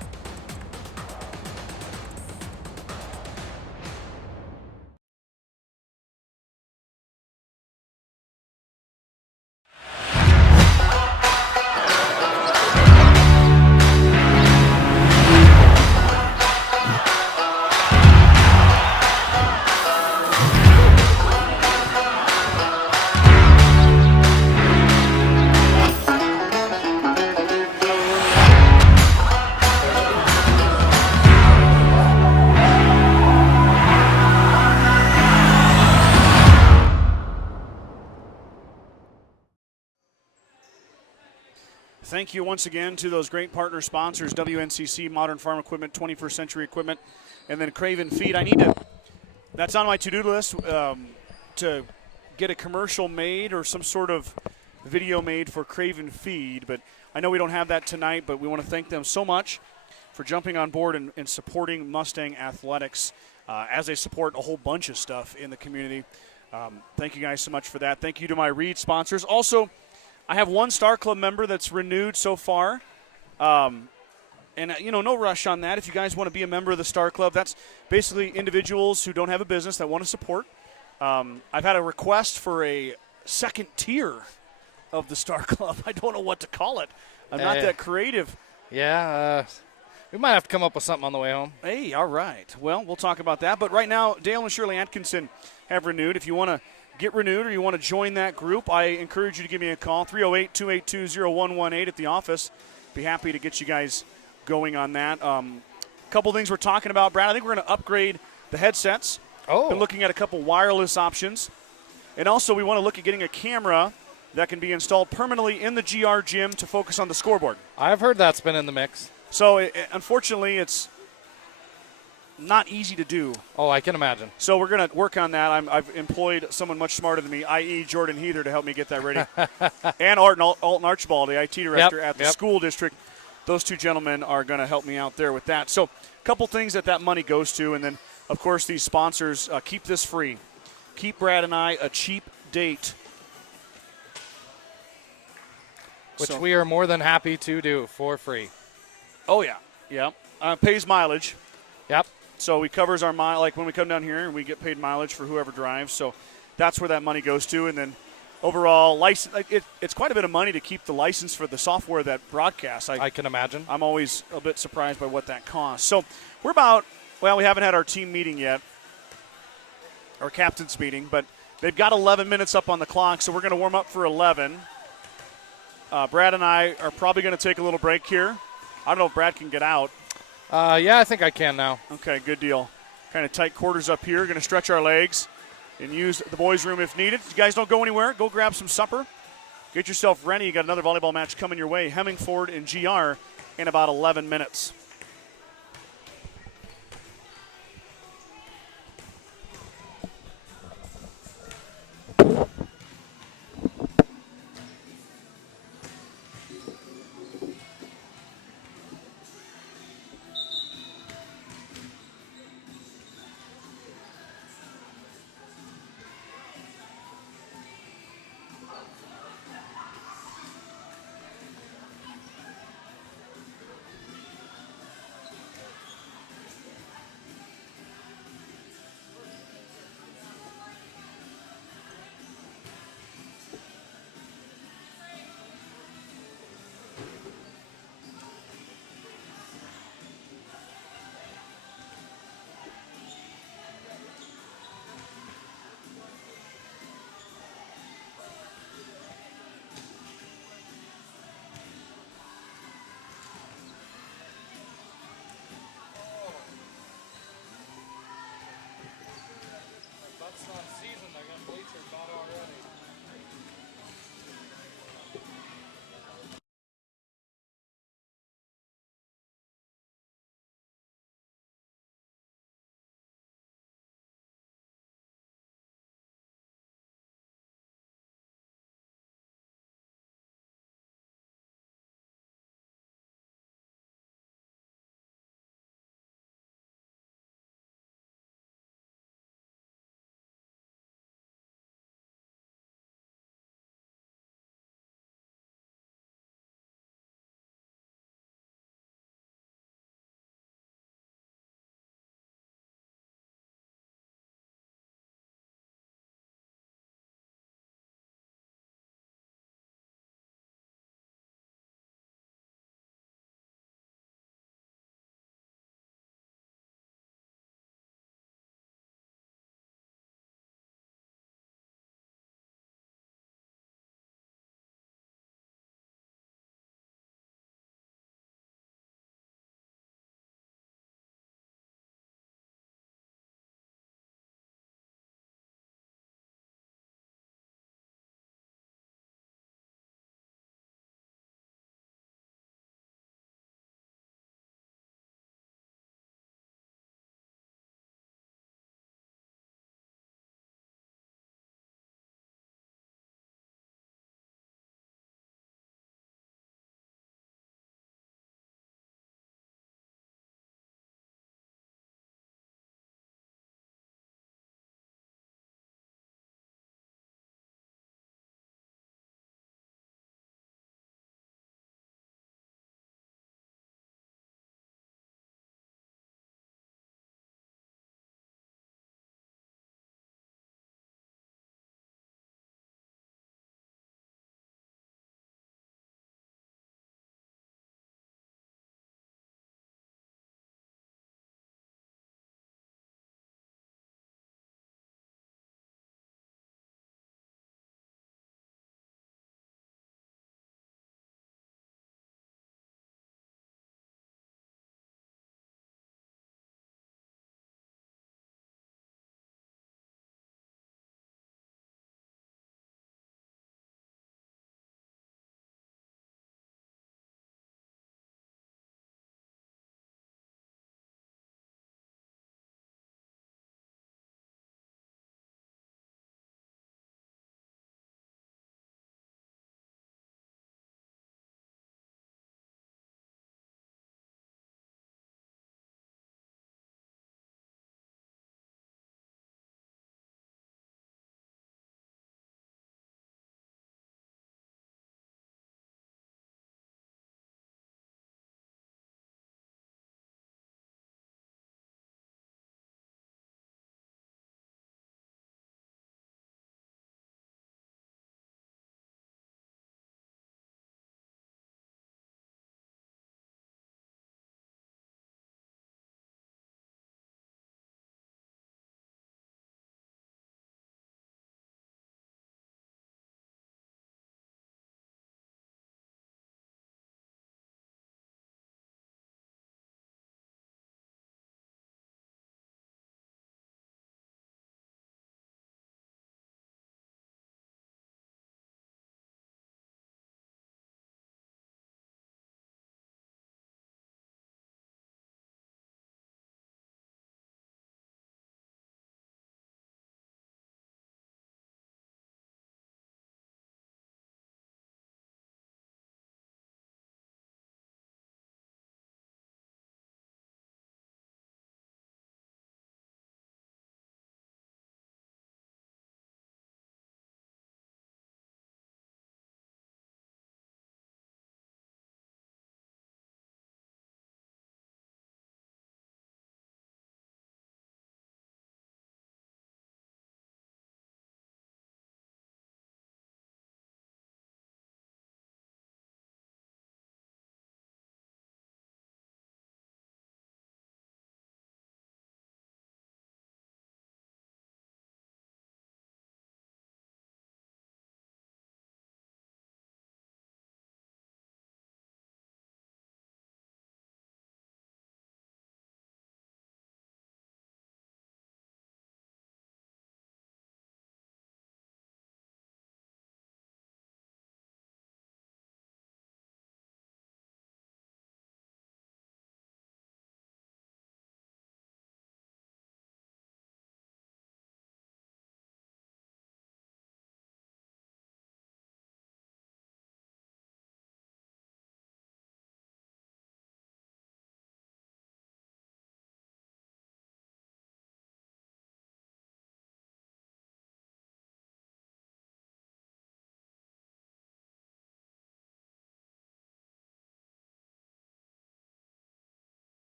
Thank you once again to those great partner sponsors, WNCC, Modern Farm Equipment, 21st Century Equipment, and then Craven Feed. That's on my to-do list to get a commercial made or some sort of video made for Craven Feed, but I know we don't have that tonight, but we want to thank them so much for jumping on board and supporting Mustang Athletics as they support a whole bunch of stuff in the community. Thank you guys so much for that. Thank you to my Reed sponsors. Also, I have one Star Club member that's renewed so far. No rush on that. If you guys want to be a member of the Star Club, that's basically individuals who don't have a business that want to support. I've had a request for a second tier of the Star Club. I don't know what to call it. I'm not that creative. Yeah, we might have to come up with something on the way home. Hey, all right. Well, we'll talk about that. But right now, Dale and Shirley Atkinson have renewed. If you want to get renewed or you want to join that group, I encourage you to give me a call, 308-282-0118 at the office. Be happy to get you guys going on that. A couple things we're talking about, Brad. I think we're going to upgrade the headsets. Oh. Been looking at a couple wireless options. And also we want to look at getting a camera that can be installed permanently in the GR gym to focus on the scoreboard. I've heard that's been in the mix. So unfortunately, it's not easy to do. Oh, I can imagine. So we're going to work on that. I've employed someone much smarter than me, i.e. Jordan Heather, to help me get that ready. And Alton Archibald, the IT director at the school district. Those two gentlemen are going to help me out there with that. So a couple things that money goes to. And then, of course, these sponsors keep this free. Keep Brad and I a cheap date. Which we are more than happy to do for free. Oh, yeah. Yeah. Pays mileage. Yep. So we covers our mile, like when we come down here and we get paid mileage for whoever drives. So that's where that money goes to. And then overall, license, it's quite a bit of money to keep the license for the software that broadcasts. I can imagine. I'm always a bit surprised by what that costs. So we haven't had our team meeting yet, our captain's meeting, but they've got 11 minutes up on the clock, so we're going to warm up for 11. Brad and I are probably going to take a little break here. I don't know if Brad can get out. Yeah, I think I can now. Okay, good deal. Kind of tight quarters up here. Going to stretch our legs and use the boys' room if needed. You guys don't go anywhere. Go grab some supper. Get yourself ready. You got another volleyball match coming your way. Hemingford and GR in about 11 minutes.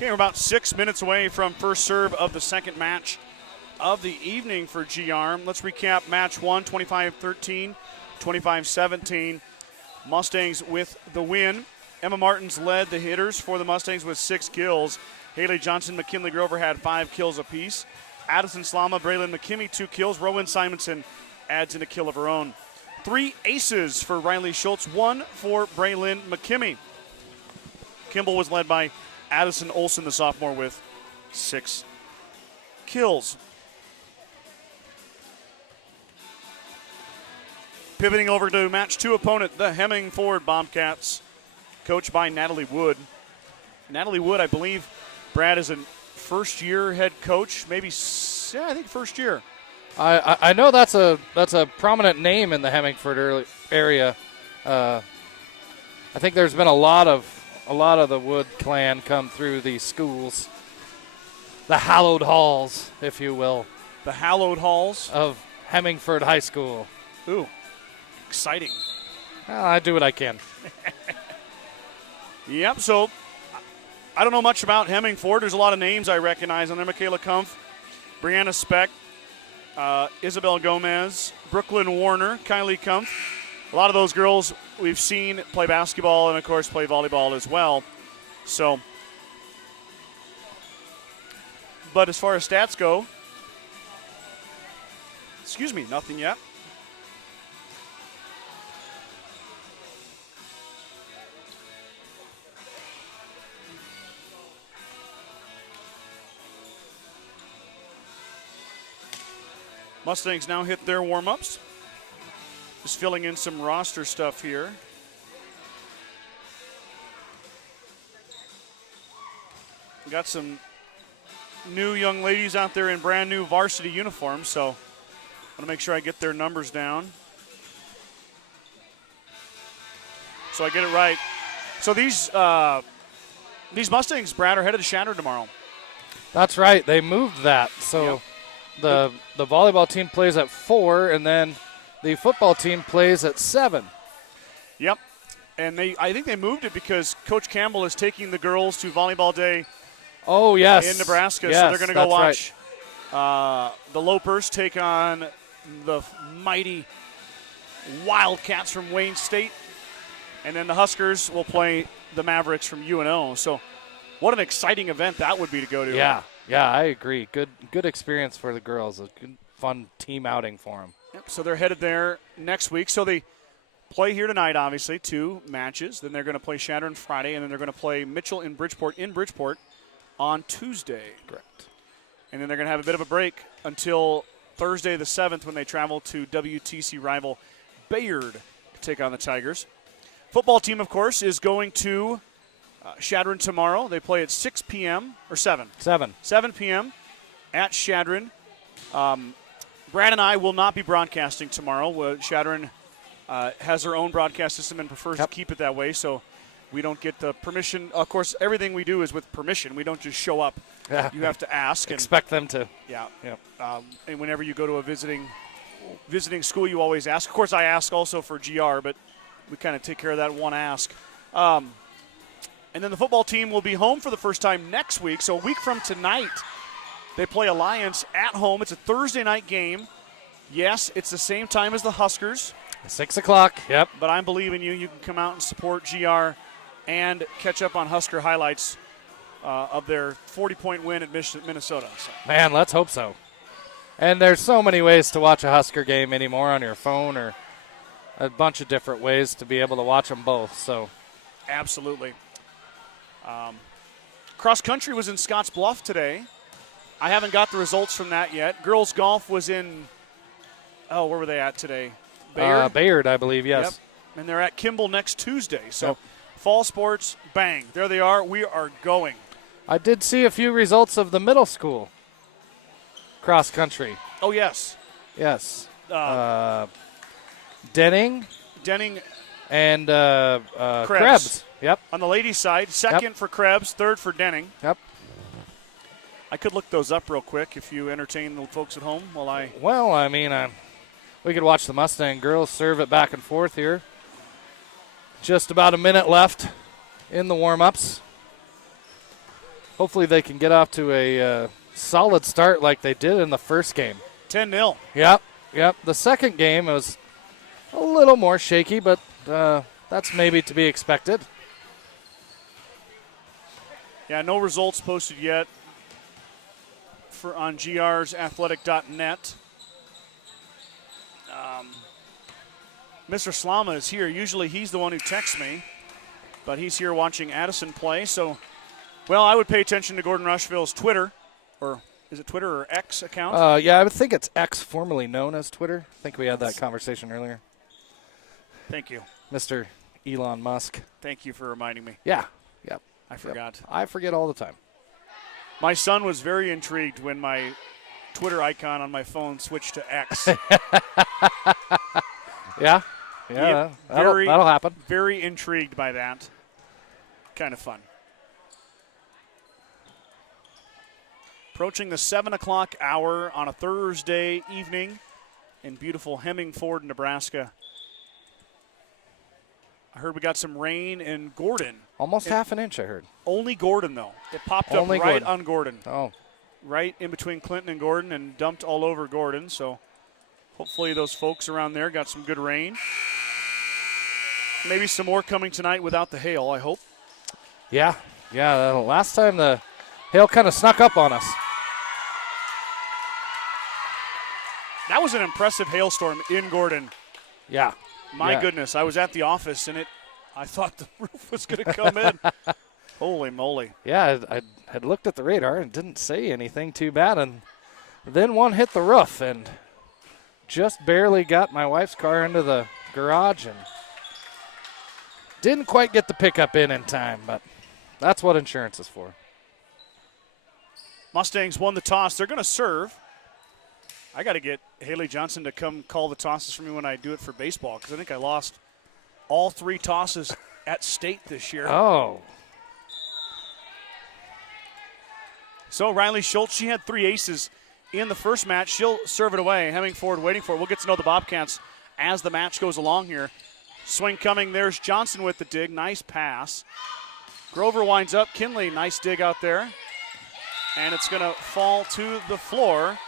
Okay, we're about 6 minutes away from first serve of the second match of the evening for GR. Let's recap match 1, 25-13, 25-17. Mustangs with the win. Emma Martins led the hitters for the Mustangs with 6 kills. Haley Johnson, McKinley Grover had 5 kills apiece. Addison Slama, Braylon McKimmey, 2 kills. Rowan Simonson adds in a kill of her own. 3 aces for Riley Schultz, 1 for Braylon McKimmey. Kimball was led by Addison Olson, the sophomore, with 6 kills. Pivoting over to match 2 opponent, the Hemingford Bobcats, coached by Natalie Wood. Natalie Wood, I believe, Brad, is a first-year head coach, maybe, yeah, I think first year. I know that's a prominent name in the Hemingford area. I think there's been a lot of the Wood clan come through these schools, the hallowed halls, if you will. The hallowed halls of Hemingford High School. Ooh, exciting. Well, I do what I can. Yep, so I don't know much about Hemingford. There's a lot of names I recognize on there. Michaela Kumpf, Brianna Speck, Isabel Gomez, Brooklyn Warner, Kylie Kumpf. A lot of those girls we've seen play basketball and, of course, play volleyball as well. So, but as far as stats go, nothing yet. Mustangs now hit their warm-ups. Just filling in some roster stuff here. We got some new young ladies out there in brand new varsity uniforms, so I want to make sure I get their numbers down. So I get it right. So these Mustangs, Brad, are headed to Shatter tomorrow. That's right. They moved that. So the volleyball team plays at 4, and then the football team plays at 7. Yep. And I think they moved it because Coach Campbell is taking the girls to Volleyball Day. Oh, yes. In Nebraska. Yes, so they're going to go watch right. The Lopers take on the mighty Wildcats from Wayne State. And then the Huskers will play the Mavericks from UNO. So what an exciting event that would be to go to. Yeah, I agree. Good experience for the girls. A good, fun team outing for them. Yep, so they're headed there next week. So they play here tonight, obviously, 2 matches. Then they're going to play Shatter on Friday, and then they're going to play Mitchell in Bridgeport on Tuesday. Correct. And then they're going to have a bit of a break until Thursday the 7th when they travel to WTC rival Bayard to take on the Tigers. Football team, of course, is going to Shadron tomorrow. They play at 6 p.m. or 7? 7 p.m. at Shadron. Brad and I will not be broadcasting tomorrow. Shadron has their own broadcast system and prefers to keep it that way, so we don't get the permission. Of course, everything we do is with permission. We don't just show up. Yeah. You have to ask. Expect them to. Yeah. Yep. And whenever you go to a visiting school, you always ask. Of course, I ask also for GR, but we kind of take care of that one ask. And then the football team will be home for the first time next week. So a week from tonight, they play Alliance at home. It's a Thursday night game. Yes, it's the same time as the Huskers. 6 o'clock, yep. But I'm believing you. You can come out and support GR and catch up on Husker highlights of their 40-point win at Minnesota. So. Man, let's hope so. And there's so many ways to watch a Husker game anymore on your phone or a bunch of different ways to be able to watch them both. So, absolutely. Cross country was in Scotts Bluff today. I haven't got the results from that yet. Girls golf was in, where were they at today? Bayard? Bayard, I believe, yes. Yep. And they're at Kimball next Tuesday. So fall sports, bang. There they are. We are going. I did see a few results of the middle school cross country. Oh, yes. Yes. Denning. And Krebs. Yep. On the ladies' side, second for Krebs, third for Denning. Yep. I could look those up real quick if you entertain the folks at home while I. Well, I mean, we could watch the Mustang girls serve it back and forth here. Just about a minute left in the warm-ups. hopefully they can get off to a solid start like they did in the first game. 10-0. Yep. The second game was a little more shaky, but that's maybe to be expected. Yeah, no results posted yet on grsathletic.net. Mr. Slama is here. Usually he's the one who texts me, but he's here watching Addison play. So, well, I would pay attention to Gordon-Rushville's Twitter, or is it Twitter or X account? Yeah, I would think it's X, formerly known as Twitter. I think we had that conversation earlier. Thank you. Mr. Elon Musk. Thank you for reminding me. Yeah. Yep. I forgot. Yep. I forget all the time. My son was very intrigued when my Twitter icon on my phone switched to X. Yeah. That'll happen. Very intrigued by that. Kind of fun. Approaching the 7 o'clock hour on a Thursday evening in beautiful Hemingford, Nebraska. I heard we got some rain in Gordon. Almost half an inch, I heard. Only Gordon, though. It popped Only up right Gordon. on Gordon. Oh. Right in between Clinton and Gordon and dumped all over Gordon. So hopefully those folks around there got some good rain. Maybe some more coming tonight without the hail, I hope. Yeah. Last time the hail kind of snuck up on us. That was an impressive hailstorm in Gordon. Yeah. My goodness, I was at the office and I thought the roof was going to come in. Holy moly. Yeah, I had looked at the radar and didn't say anything too bad, and then one hit the roof and just barely got my wife's car into the garage and didn't quite get the pickup in time, but that's what insurance is for. Mustangs won the toss. They're going to serve. I got to get Haley Johnson to come call the tosses for me when I do it for baseball, because I think I lost all 3 tosses at state this year. Oh. So Riley Schultz, she had 3 aces in the first match. She'll serve it away. Hemingford waiting for it. We'll get to know the Bobcats as the match goes along here. Swing coming. There's Johnson with the dig. Nice pass. Grover winds up. Kinley, nice dig out there. And it's going to fall to the floor.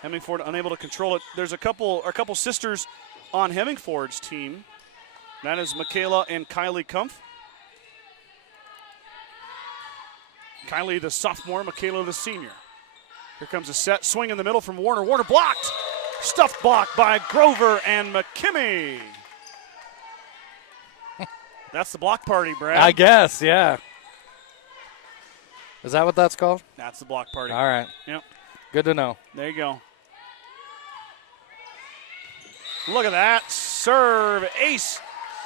Hemingford unable to control it. There's a couple sisters on Hemingford's team. That is Michaela and Kylie Kumpf. Kylie, the sophomore, Michaela, the senior. Here comes a set swing in the middle from Warner. Warner blocked. Stuffed block by Grover and McKimmey. That's the block party, Brad. I guess, yeah. Is that what that's called? That's the block party. All right. Yep. Good to know. There you go. Look at that. Serve ace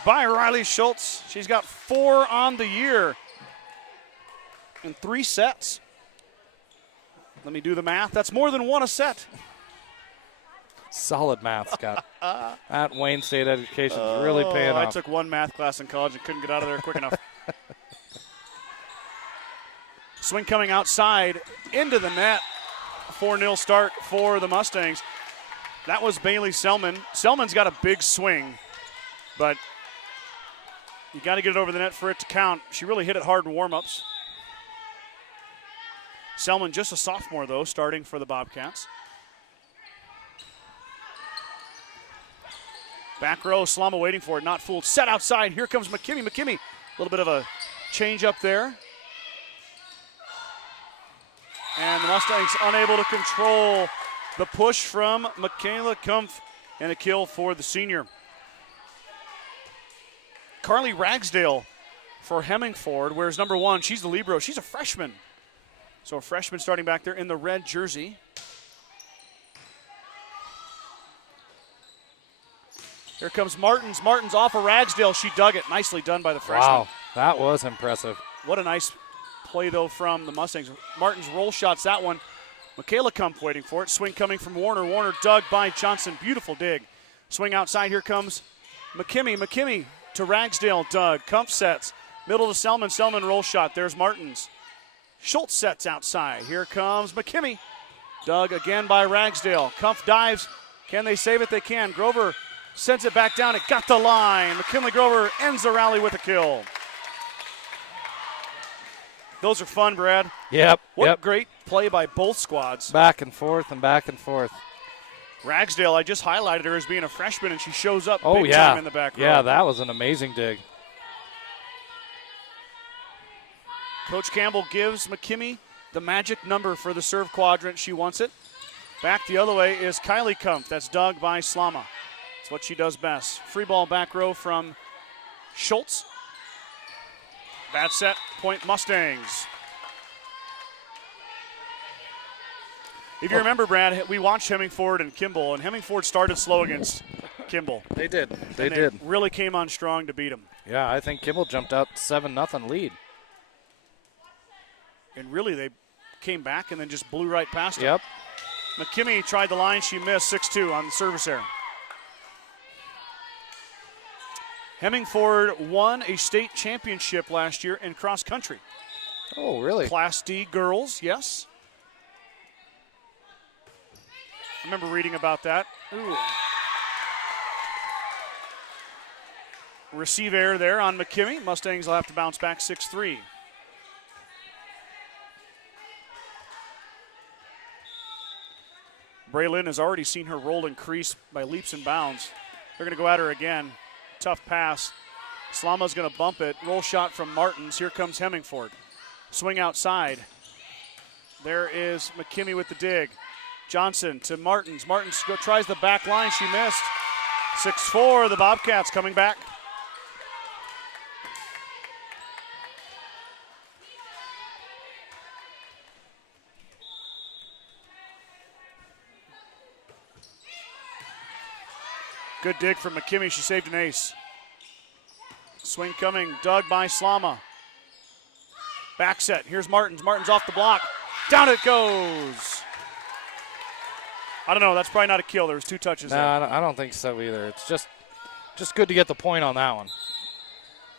by Riley Schultz. She's got 4 on the year in 3 sets. Let me do the math. That's more than 1 a set. Solid math, Scott. That Wayne State education is really paying off. I took 1 math class in college and couldn't get out of there quick enough. Swing coming outside into the net. 4-0 start for the Mustangs. That was Bailey Selman. Selman's got a big swing, but you got to get it over the net for it to count. She really hit it hard in warm-ups. Selman, just a sophomore, though, starting for the Bobcats. Back row, Slama waiting for it, not fooled. Set outside, here comes McKimmey. McKimmey, a little bit of a change up there. And the Mustangs unable to control the push from Michaela Kumpf, and a kill for the senior. Carly Ragsdale for Hemingford, where's number 1? She's the libero. She's a freshman. So a freshman starting back there in the red jersey. Here comes Martins. Martins off of Ragsdale. She dug it. Nicely done by the freshman. Wow, that was impressive. What a nice play, though, from the Mustangs. Martins roll shots that one. Michaela Kumpf waiting for it. Swing coming from Warner. Warner dug by Johnson. Beautiful dig. Swing outside. Here comes McKimmey. McKimmey to Ragsdale. Dug. Kumpf sets. Middle to Selman. Selman roll shot. There's Martins. Schultz sets outside. Here comes McKimmey. Dug again by Ragsdale. Kumpf dives. Can they save it? They can. Grover sends it back down. It got the line. McKinley Grover ends the rally with a kill. Those are fun, Brad. Yep. What great play by both squads. Back and forth and back and forth. Ragsdale, I just highlighted her as being a freshman, and she shows up Oh, big yeah. time in the back row. Yeah, that was an amazing dig. Coach Campbell gives McKimmie the magic number for the serve quadrant. She wants it. Back the other way is Kylie Kumpf. That's dug by Slama. That's what she does best. Free ball back row from Schultz. Bad set, point Mustangs. If you remember, Brad, we watched Hemingford and Kimball, and Hemingford started slow against Kimball. They did. They And did. really came on strong to beat him. Yeah, I think Kimball jumped out 7-0 lead. And really, they came back and then just blew right past him. Yep. McKimmie tried the line. She missed 6-2 on the service error. Hemingford won a state championship last year in cross country. Oh, really? Class D girls, yes. I remember reading about that. Ooh. Receive error there on McKimmie. Mustangs will have to bounce back 6-3. Braylon has already seen her roll increase by leaps and bounds. They're going to go at her again. Tough pass. Slama's going to bump it. Roll shot from Martins. Here comes Hemingford. Swing outside. There is McKimmie with the dig. Johnson to Martins. Martins tries the back line. She missed. 6-4. The Bobcats coming back. Good dig from McKimmie. She saved an ace. Swing coming. Dug by Slama. Back set. Here's Martins. Martins off the block. Down it goes. I don't know. That's probably not a kill. There was 2 touches there. I don't think so either. It's just good to get the point on that one.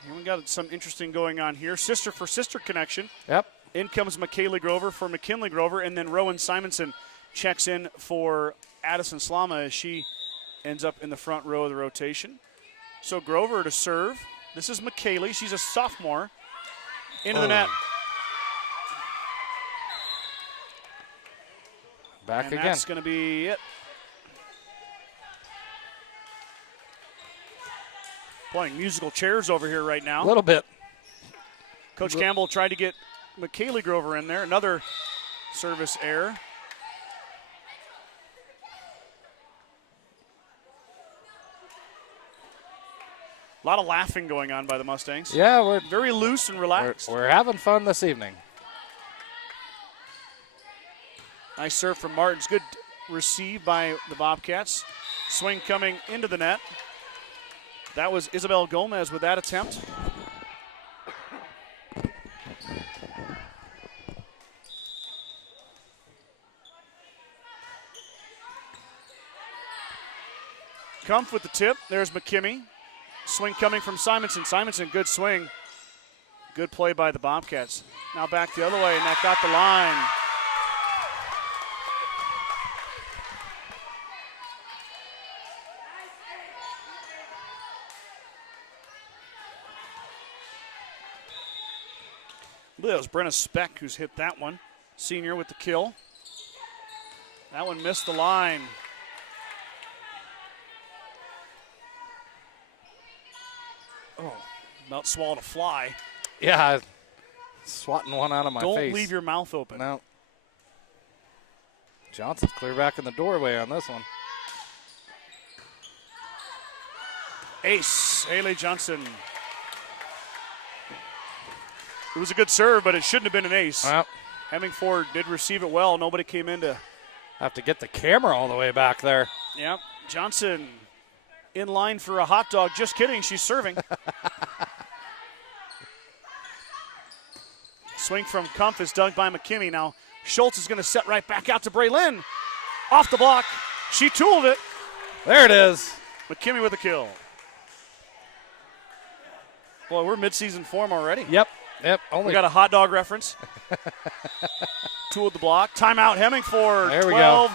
And we got some interesting going on here. Sister for sister connection. Yep. In comes McKaylee Grover for McKinley Grover, and then Rowan Simonson checks in for Addison Slama as she ends up in the front row of the rotation. So Grover to serve. This is McKaylee. She's a sophomore. Into the net. Back And again. that's going to be it. Playing musical chairs over here right now. A little bit. Coach Campbell tried to get McKaylee Grover in there. Another service error. A lot of laughing going on by the Mustangs. Yeah, we're Very loose and relaxed. we're having fun this evening. Nice serve from Martins. Good receive by the Bobcats. Swing coming into the net. That was Isabel Gomez with that attempt. Kumpf with the tip. There's McKimmie. Swing coming from Simonson. Simonson, good swing. Good play by the Bobcats. Now back the other way, and that got the line. I believe that was Brenna Speck who's hit that one. Senior with the kill. That one missed the line. Oh, about swallowed a fly. Yeah, swatting one out of my face. Don't leave your mouth open. No. Johnson's clear back in the doorway on this one. Ace, Haley Johnson. It was a good serve, but it shouldn't have been an ace. Well, Hemingford did receive it well. Nobody came in to. have to get the camera all the way back there. Yep. Johnson in line for a hot dog. Just kidding. She's serving. Swing from Kumpf is dug by McKimmie. Now Schultz is going to set right back out to Braylon. Off the block. She tooled it. There it is. McKimmie with a kill. Boy, we're midseason form already. Yep. We got a hot dog reference. Tooled the block. Timeout Hemingford. There we go.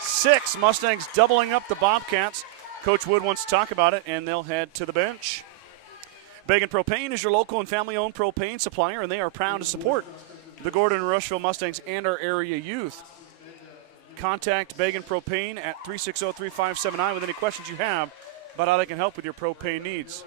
12-6. Mustangs doubling up the Bobcats. Coach Wood wants to talk about it, and they'll head to the bench. Bacon Propane is your local and family-owned propane supplier, and they are proud to support the Gordon-Rushville Mustangs and our area youth. Contact Bacon Propane at 360-3579 with any questions you have about how they can help with your propane needs.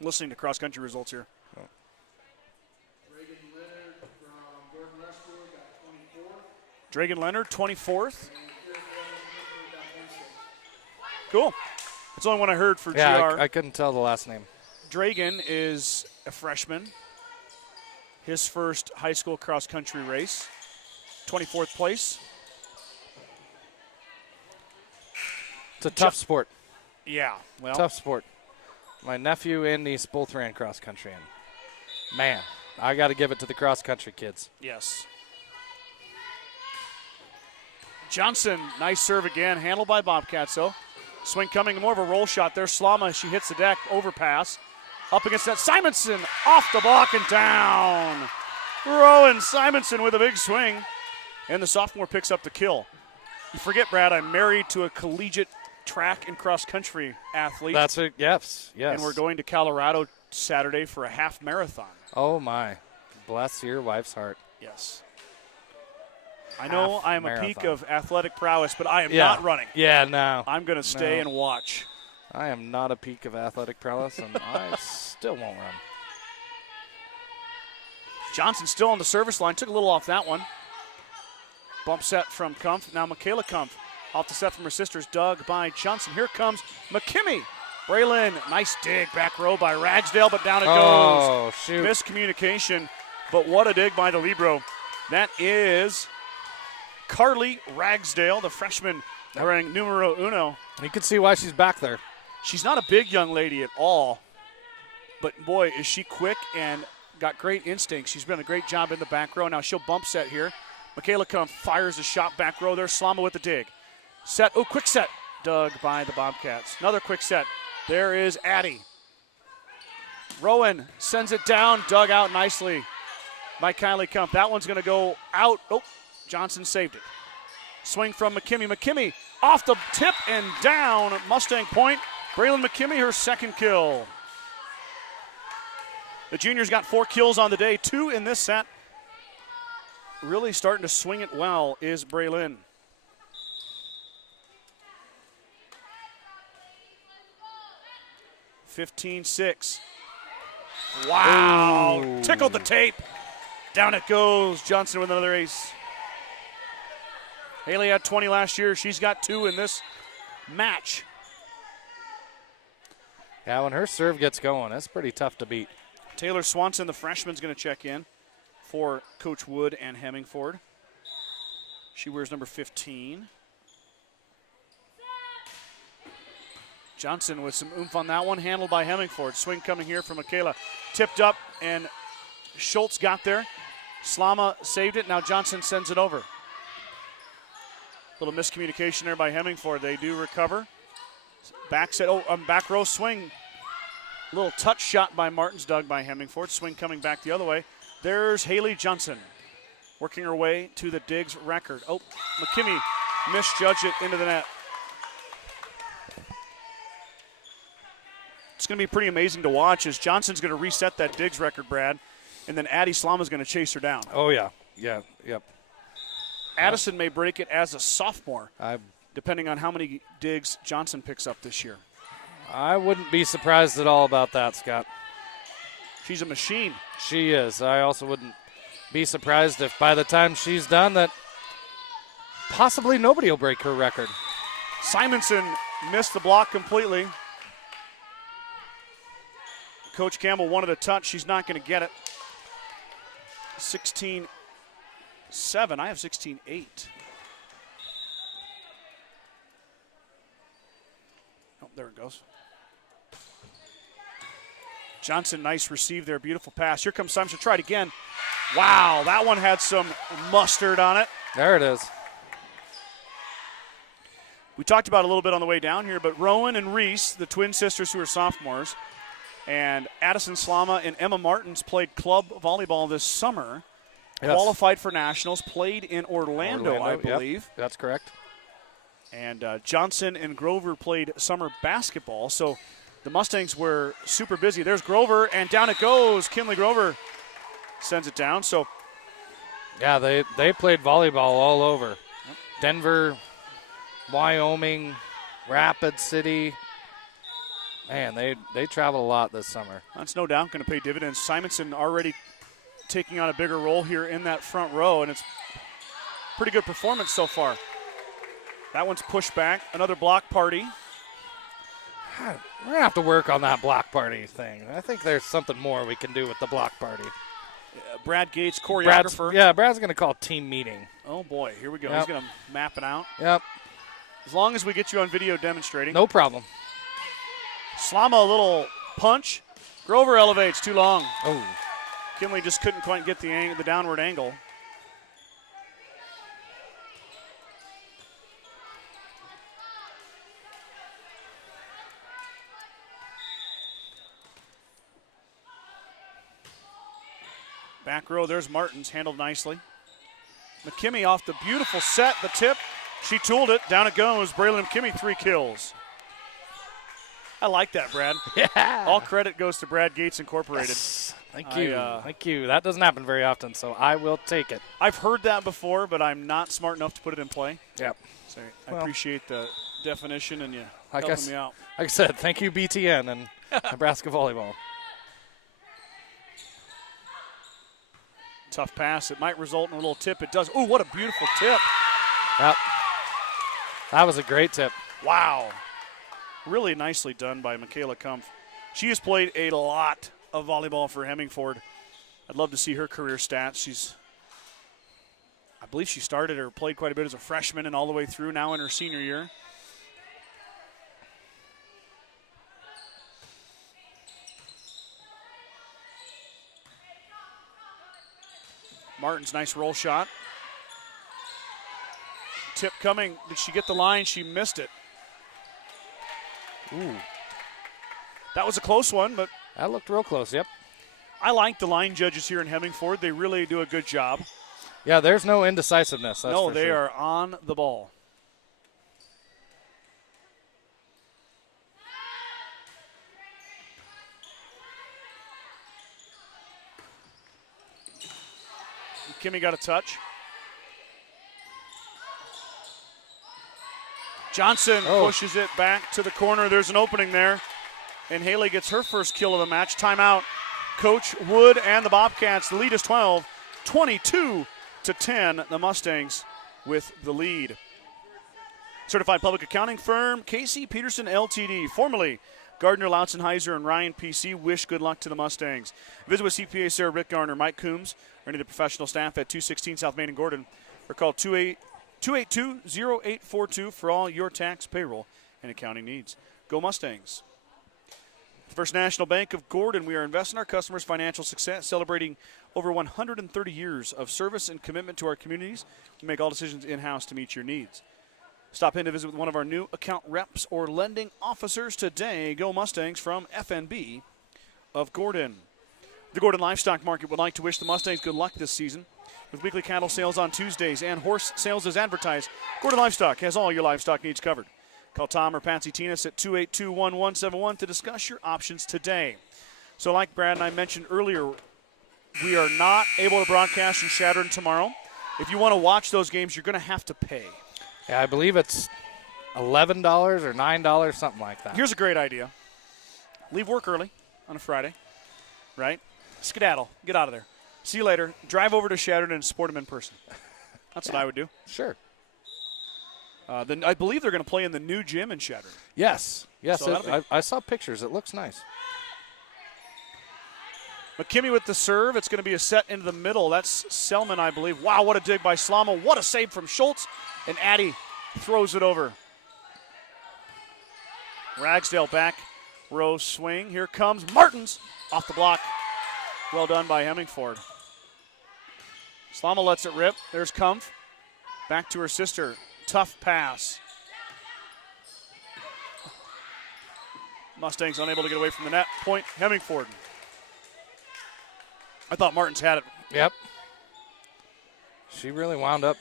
Listening to cross-country results here. Dragan Leonard, 24th. Cool. That's the only one I heard for GR. I couldn't tell the last name. Dragan is a freshman. His first high school cross-country race. 24th place. It's a tough sport. Yeah, well. Tough sport. My nephew and niece both ran cross-country, and man, I got to give it to the cross-country kids. Yes. Johnson, nice serve again, handled by Bobcats, though. Swing coming, more of a roll shot there. Slama, she hits the deck, overpass. Up against that, Simonson, off the block and down. Rowan Simonson with a big swing, and the sophomore picks up the kill. You forget, Brad, I'm married to a collegiate track and cross-country athlete. That's it, yes. And we're going to Colorado Saturday for a half marathon. Oh, my. Bless your wife's heart. Yes. I know Half I am marathon. a peak of athletic prowess, but I am Yeah. not running. Yeah, no. I'm going to stay and watch. I am not a peak of athletic prowess, and I still won't run. Johnson still on the service line. Took a little off that one. Bump set from Kumpf. Now Michaela Kumpf off the set from her sisters. Dug by Johnson. Here comes McKimmie. Braylon, nice dig. Back row by Ragsdale, but down it goes. Oh, shoot. Miscommunication, but what a dig by the libero. That is Carly Ragsdale, the freshman wearing numero uno. You can see why she's back there. She's not a big young lady at all, but boy, is she quick and got great instincts. She's done a great job in the back row. Now she'll bump set here. Michaela Kumpf fires a shot back row there. Slama with the dig. Set, quick set. Dug by the Bobcats. Another quick set. There is Addie. Rowan sends it down, dug out nicely by Kylie Kumpf. That one's going to go out. Oh, Johnson saved it. Swing from McKimmie. McKimmie off the tip and down. Mustang point. Braylon McKimmie, her second kill. The juniors got 4 kills on the day, 2 in this set. Really starting to swing it well is Braylon. (15-6). Wow. Ooh. Tickled the tape. Down it goes. Johnson with another ace. Haley had 20 last year. She's got 2 in this match. Yeah, when her serve gets going, it's pretty tough to beat. Taylor Swanson, the freshman's going to check in for Coach Wood and Hemingford. She wears number 15. Johnson with some oomph on that one, handled by Hemingford. Swing coming here from Michaela. Tipped up, and Schultz got there. Slama saved it. Now Johnson sends it over. Little miscommunication there by Hemingford. They do recover. Back set, back row swing. Little touch shot by Martins, dug by Hemingford. Swing coming back the other way. There's Haley Johnson working her way to the Diggs record. Oh, McKimmie misjudged it into the net. It's going to be pretty amazing to watch as Johnson's going to reset that Diggs record, Brad, and then Addie Slama's going to chase her down. Oh, yeah. Yeah, yep. Addison may break it as a sophomore, depending on how many digs Johnson picks up this year. I wouldn't be surprised at all about that, Scott. She's a machine. She is. I also wouldn't be surprised if by the time she's done that possibly nobody will break her record. Simonson missed the block completely. Coach Campbell wanted a touch. She's not going to get it. 16-7. I have 16-8. Oh, there it goes. Johnson, nice receive there. Beautiful pass. Here comes Simon. She'll try it again. Wow, that one had some mustard on it. There it is. We talked about it a little bit on the way down here, but Rowan and Reese, the twin sisters who are sophomores, and Addison Slama and Emma Martins played club volleyball this summer. Yes. qualified for nationals, played in Orlando I believe. Yep, that's correct. And Johnson and Grover played summer basketball. So the Mustangs were super busy. There's Grover, and down it goes. Kinley Grover sends it down. So yeah, they played volleyball all over. Yep. Denver, Wyoming, Rapid City. Man, they travel a lot this summer. That's no doubt going to pay dividends. Simonson already taking on a bigger role here in that front row, and it's pretty good performance so far. That one's pushed back. Another block party. We're going to have to work on that block party thing. I think there's something more we can do with the block party. Brad Gates, choreographer. Brad's going to call team meeting. Oh, boy. Here we go. Yep. He's going to map it out. Yep. As long as we get you on video demonstrating. No problem. Slama, a little punch. Grover elevates too long. Oh. Kinley just couldn't quite get the downward angle. Back row, there's Martins, handled nicely. McKimmie off the beautiful set, the tip. She tooled it, down it goes. Braylon McKimmie, 3 kills. I like that, Brad. Yeah. All credit goes to Brad Gates Incorporated. Yes. Thank you. Thank you. That doesn't happen very often, so I will take it. I've heard that before, but I'm not smart enough to put it in play. Yep. So I appreciate the definition and you I helping guess, me out. Like I said, thank you, BTN and Nebraska Volleyball. Tough pass. It might result in a little tip. It does. Oh, what a beautiful tip. Yep. That was a great tip. Wow. Really nicely done by Michaela Kumpf. She has played a lot of volleyball for Hemingford. I'd love to see her career stats. I believe she started or played quite a bit as a freshman and all the way through now in her senior year. Martin's nice roll shot. Tip coming. Did she get the line? She missed it. Ooh. That was a close one, but that looked real close, yep. I like the line judges here in Hemingford. They really do a good job. Yeah, there's no indecisiveness. That's no, for they sure. are on the ball. Kimmy got a touch. Johnson pushes it back to the corner. There's an opening there. And Haley gets her first kill of the match. Timeout. Coach Wood and the Bobcats. The lead is 12. 22-10. The Mustangs with the lead. Certified public accounting firm Casey Peterson LTD, formerly Gardner Lautzenheiser and Ryan PC, wish good luck to the Mustangs. Visit with CPA Sarah Rick Garner, Mike Coombs, or any of the professional staff at 216 South Main in Gordon, or call 282-0842 for all your tax, payroll, and accounting needs. Go Mustangs. First National Bank of Gordon, we are investing in our customers' financial success, celebrating over 130 years of service and commitment to our communities. We make all decisions in-house to meet your needs. Stop in to visit with one of our new account reps or lending officers today. Go Mustangs from FNB of Gordon. The Gordon Livestock Market would like to wish the Mustangs good luck this season. With weekly cattle sales on Tuesdays and horse sales as advertised, Gordon Livestock has all your livestock needs covered. Call Tom or Patsy Tinas at 282-1171 to discuss your options today. So like Brad and I mentioned earlier, we are not able to broadcast in Chadron tomorrow. If you want to watch those games, you're going to have to pay. Yeah, I believe it's $11 or $9, something like that. Here's a great idea. Leave work early on a Friday, right? Skedaddle. Get out of there. See you later. Drive over to Chadron and support them in person. That's what I would do. Sure. Then I believe they're going to play in the new gym in Chadron. Yes. Yes, So I saw pictures. It looks nice. McKimmie with the serve. It's going to be a set into the middle. That's Selman, I believe. Wow, what a dig by Slama. What a save from Schultz. And Addy throws it over. Ragsdale back row swing. Here comes Martins off the block. Well done by Hemingford. Slama lets it rip. There's Kumpf. Back to her sister. Tough pass. Mustangs unable to get away from the net. Point Hemingford. I thought Martins had it. Yep. She really wound up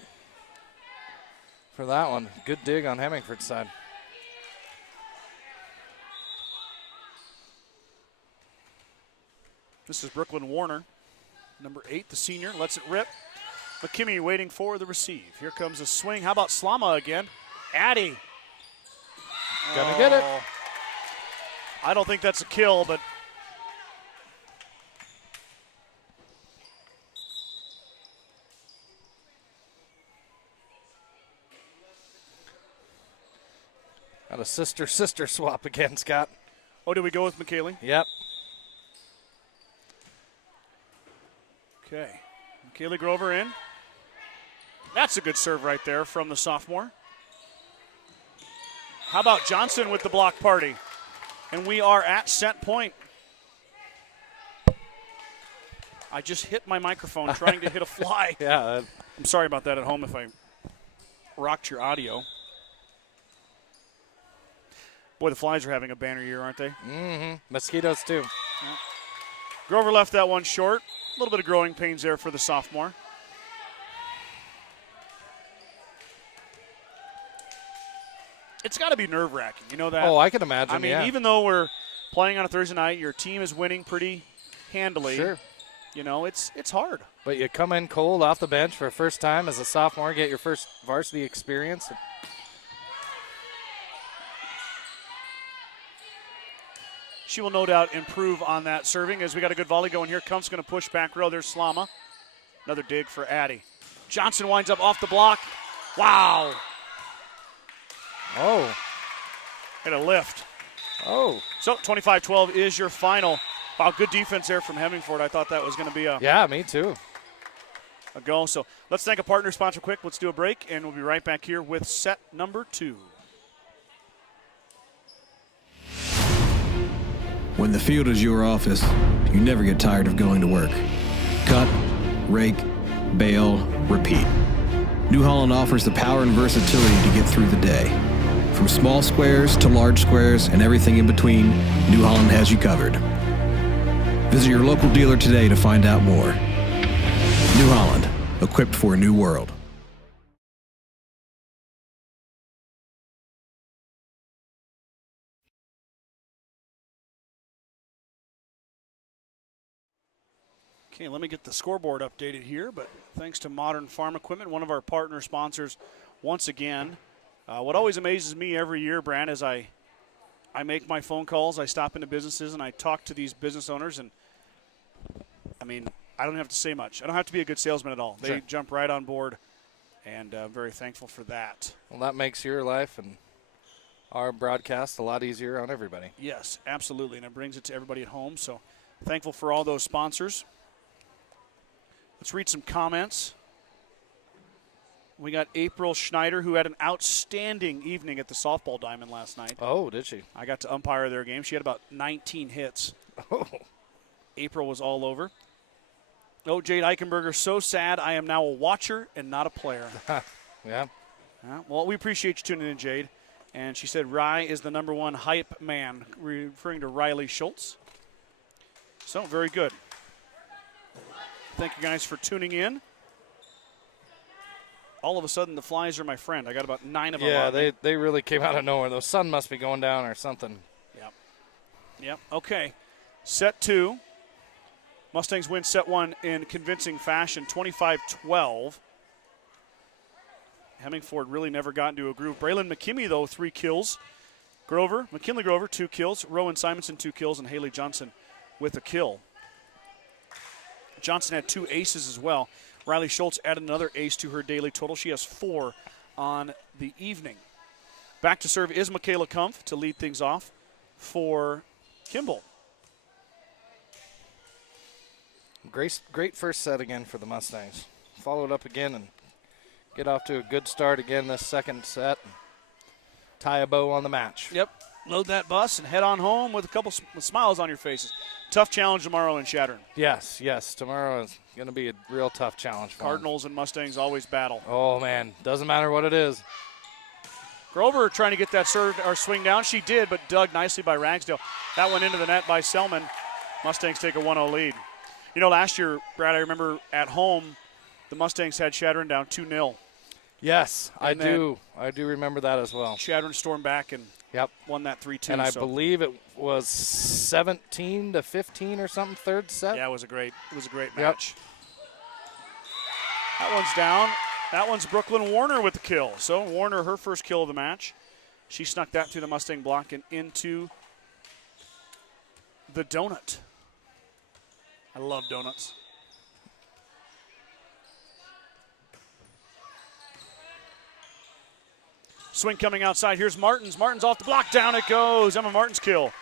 for that one. Good dig on Hemingford's side. This is Brooklyn Warner, number 8, the senior, lets it rip. McKimmey waiting for the receive. Here comes a swing. How about Slama again? Addy. Gonna get it. I don't think that's a kill, but got a sister-sister swap again, Scott. oh, did we go with McKaylee? Yep. Okay. McKaylee Grover in. That's a good serve right there from the sophomore. How about Johnson with the block party? And we are at set point. I just hit my microphone trying to hit a fly. Yeah. I'm sorry about that at home if I rocked your audio. Boy, the Flies are having a banner year, aren't they? Mm-hmm. Mosquitoes, too. Grover left that one short. A little bit of growing pains there for the sophomore. It's got to be nerve-wracking. You know that? Oh, I can imagine, I mean, yeah. even though we're playing on a Thursday night, your team is winning pretty handily. Sure. You know, it's hard. But you come in cold off the bench for a first time as a sophomore, get your first varsity experience. She will no doubt improve on that serving as we got a good volley going here. Kumpf's going to push back row. There's Slama. Another dig for Addy. Johnson winds up off the block. Wow. Oh. Hit a lift. Oh. So 25-12 is your final. Wow, good defense there from Hemingford. I thought that was going to be a me too. goal. So let's thank a partner sponsor quick. Let's do a break, and we'll be right back here with set number 2. When the field is your office, you never get tired of going to work. Cut, rake, bale, repeat. New Holland offers the power and versatility to get through the day. From small squares to large squares and everything in between, New Holland has you covered. Visit your local dealer today to find out more. New Holland, equipped for a new world. Okay, let me get the scoreboard updated here, but thanks to Modern Farm Equipment, one of our partner sponsors, once again. What always amazes me every year, Brad, is I make my phone calls, I stop into businesses, and I talk to these business owners, and, I mean, I don't have to say much. I don't have to be a good salesman at all. They Sure. jump right on board, and I'm very thankful for that. Well, that makes your life and our broadcast a lot easier on everybody. Yes, absolutely, and it brings it to everybody at home, so thankful for all those sponsors. Let's read some comments. We got April Schneider, who had an outstanding evening at the softball diamond last night. Oh, did she? I got to umpire their game. She had about 19 hits. Oh. April was all over. Oh, Jade Eichenberger, so sad. I am now a watcher and not a player. Yeah. Well, we appreciate you tuning in, Jade. And she said Rye is the #1 hype man, referring to Riley Schultz. So, very good. Thank you guys for tuning in. All of a sudden, the Flies are my friend. I got about 9 of them. Yeah, they really came out of nowhere. The sun must be going down or something. Yep. Okay. Set 2. Mustangs win set 1 in convincing fashion, 25-12. Hemingford really never got into a groove. Braylon McKimmey, though, 3 kills. McKinley Grover, 2 kills. Rowan Simonson, 2 kills. And Haley Johnson with a kill. Johnson had 2 aces as well. Riley Schultz added another ace to her daily total. She has 4 on the evening. Back to serve is Michaela Kumpf to lead things off for Kimball. Great first set again for the Mustangs. Follow it up again and get off to a good start again this second set. Tie a bow on the match. Yep. Load that bus and head on home with a couple smiles on your faces. Tough challenge tomorrow in Shattern. Yes. Tomorrow is going to be a real tough challenge for Cardinals and Mustangs always battle. Oh, man. Doesn't matter what it is. Grover trying to get that serve or swing down. She did, but dug nicely by Ragsdale. That went into the net by Selman. Mustangs take a 1-0 lead. You know, last year, Brad, I remember at home, the Mustangs had Shadron down 2-0. Yes, I And then do. I do remember that as well. Shadron stormed back and won that 3-2. And I believe it was 17-15 or something, third set. Yeah, it was a great match. That one's down. That one's Brooklyn Warner with the kill. So Warner, her first kill of the match. She snuck that through the Mustang block and into the donut. I love donuts. Swing coming outside. Here's Martins. Martins off the block. Down it goes. Emma Martins' kill.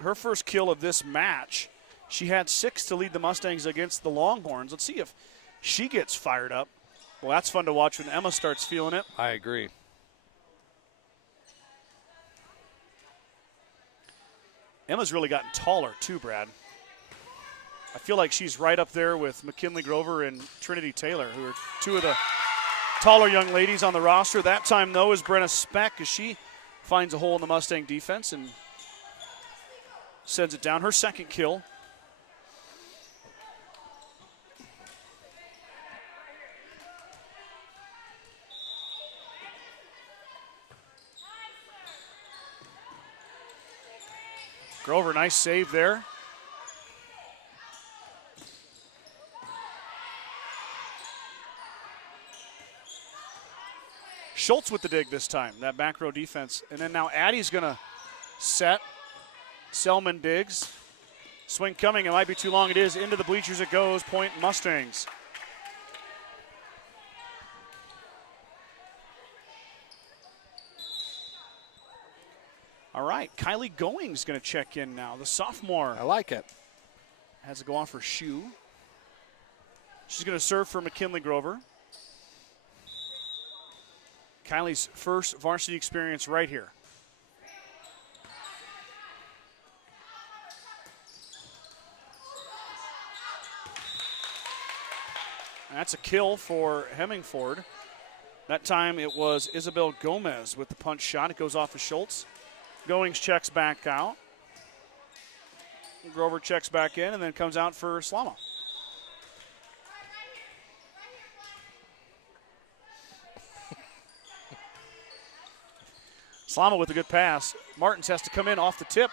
Her first kill of this match. She had 6 to lead the Mustangs against the Longhorns. Let's see if she gets fired up. Well, that's fun to watch when Emma starts feeling it. I agree. Emma's really gotten taller too, Brad. I feel like she's right up there with McKinley Grover and Trinity Taylor, who are two of the taller young ladies on the roster. That time, though, is Brenna Speck as she finds a hole in the Mustang defense and sends it down. Her second kill. Grover, nice save there. Schultz with the dig this time, that back row defense. And then now Addie's going to set. Selman digs. Swing coming, it might be too long. It is. Into the bleachers it goes. Point Mustangs. All right, Kylie Going's going to check in now, the sophomore. I like it. Has to go on for Shoe. She's going to serve for McKinley Grover. Kylie's first varsity experience right here. That's a kill for Hemingford. That time it was Isabel Gomez with the punch shot. It goes off of Schultz. Goings checks back out. Grover checks back in and then comes out for Slama. Slama with a good pass. Martins has to come in off the tip.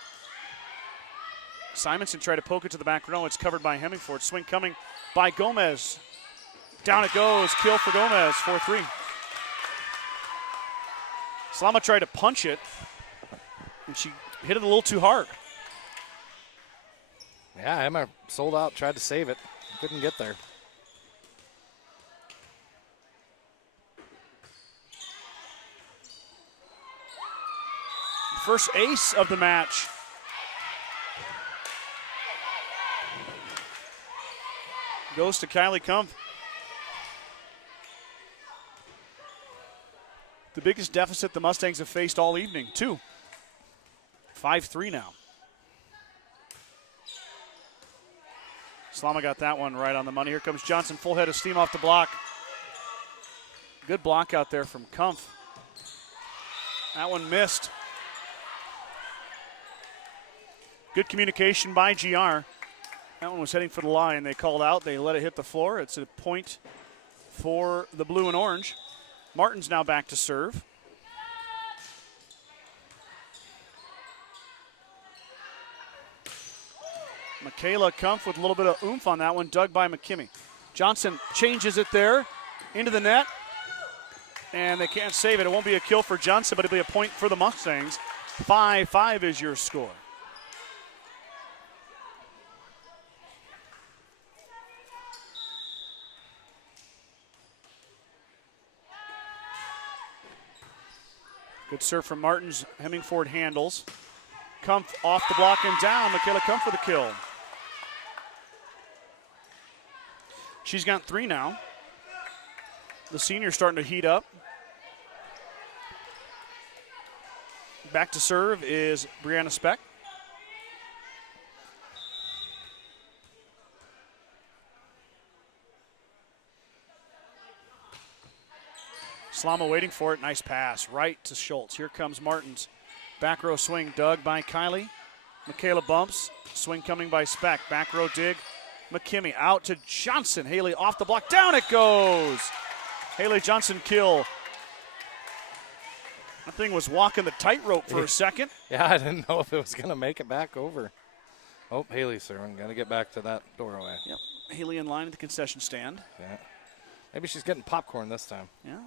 Simonson tried to poke it to the back row. It's covered by Hemingford. Swing coming by Gomez. Down it goes. Kill for Gomez. 4-3. Slama tried to punch it, and she hit it a little too hard. Yeah, Emma sold out, tried to save it. Couldn't get there. First ace of the match. Goes to Kylie Kumpf. The biggest deficit the Mustangs have faced all evening, 2. 5-3 now. Slama got that one right on the money. Here comes Johnson, full head of steam off the block. Good block out there from Kumpf. That one missed. Good communication by GR. That one was heading for the line. They called out. They let it hit the floor. It's a point for the blue and orange. Martin's now back to serve. Michaela Kumpf with a little bit of oomph on that one, dug by McKimmie. Johnson changes it there into the net, and they can't save it. It won't be a kill for Johnson, but it'll be a point for the Mustangs. 5-5 is your score. Good serve from Martins. Hemingford handles. Kumpf off the block and down. Michaela Kumpf for the kill. She's got 3 now. The senior's starting to heat up. Back to serve is Brianna Speck. Slama waiting for it. Nice pass right to Schultz. Here comes Martins. Back row swing dug by Kylie. Michaela bumps. Swing coming by Speck. Back row dig McKimmey out to Johnson. Haley off the block. Down it goes. Haley Johnson kill. That thing was walking the tightrope for a second. Yeah, I didn't know if it was going to make it back over. Oh, Haley serving. Got to get back to that doorway. Yep. Haley in line at the concession stand. Yeah. Maybe she's getting popcorn this time. Yeah.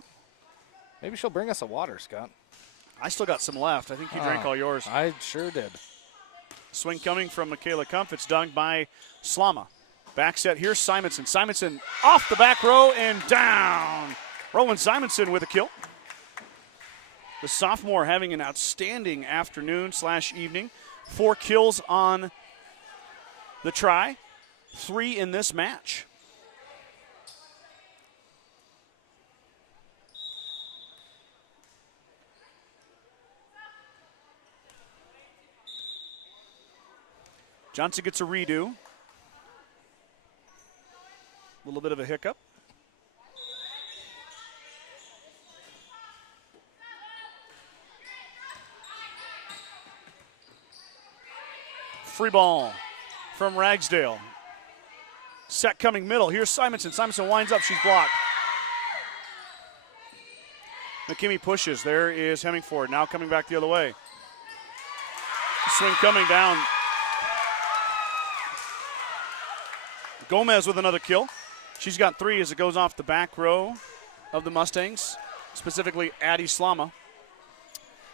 Maybe she'll bring us a water, Scott. I still got some left. I think you drank all yours. I sure did. Swing coming from Michaela Kumpf. It's dunked by Slama. Back set. Here's Simonson. Simonson off the back row and down. Rowan Simonson with a kill. The sophomore having an outstanding afternoon/evening. 4 kills on the try. 3 in this match. Johnson gets a redo. A little bit of a hiccup. Free ball from Ragsdale. Set coming middle. Here's Simonson. Simonson winds up. She's blocked. McKimmey pushes. There is Hemingford. Now coming back the other way. Swing coming down. Gomez with another kill. She's got 3 as it goes off the back row of the Mustangs, specifically Addie Slama.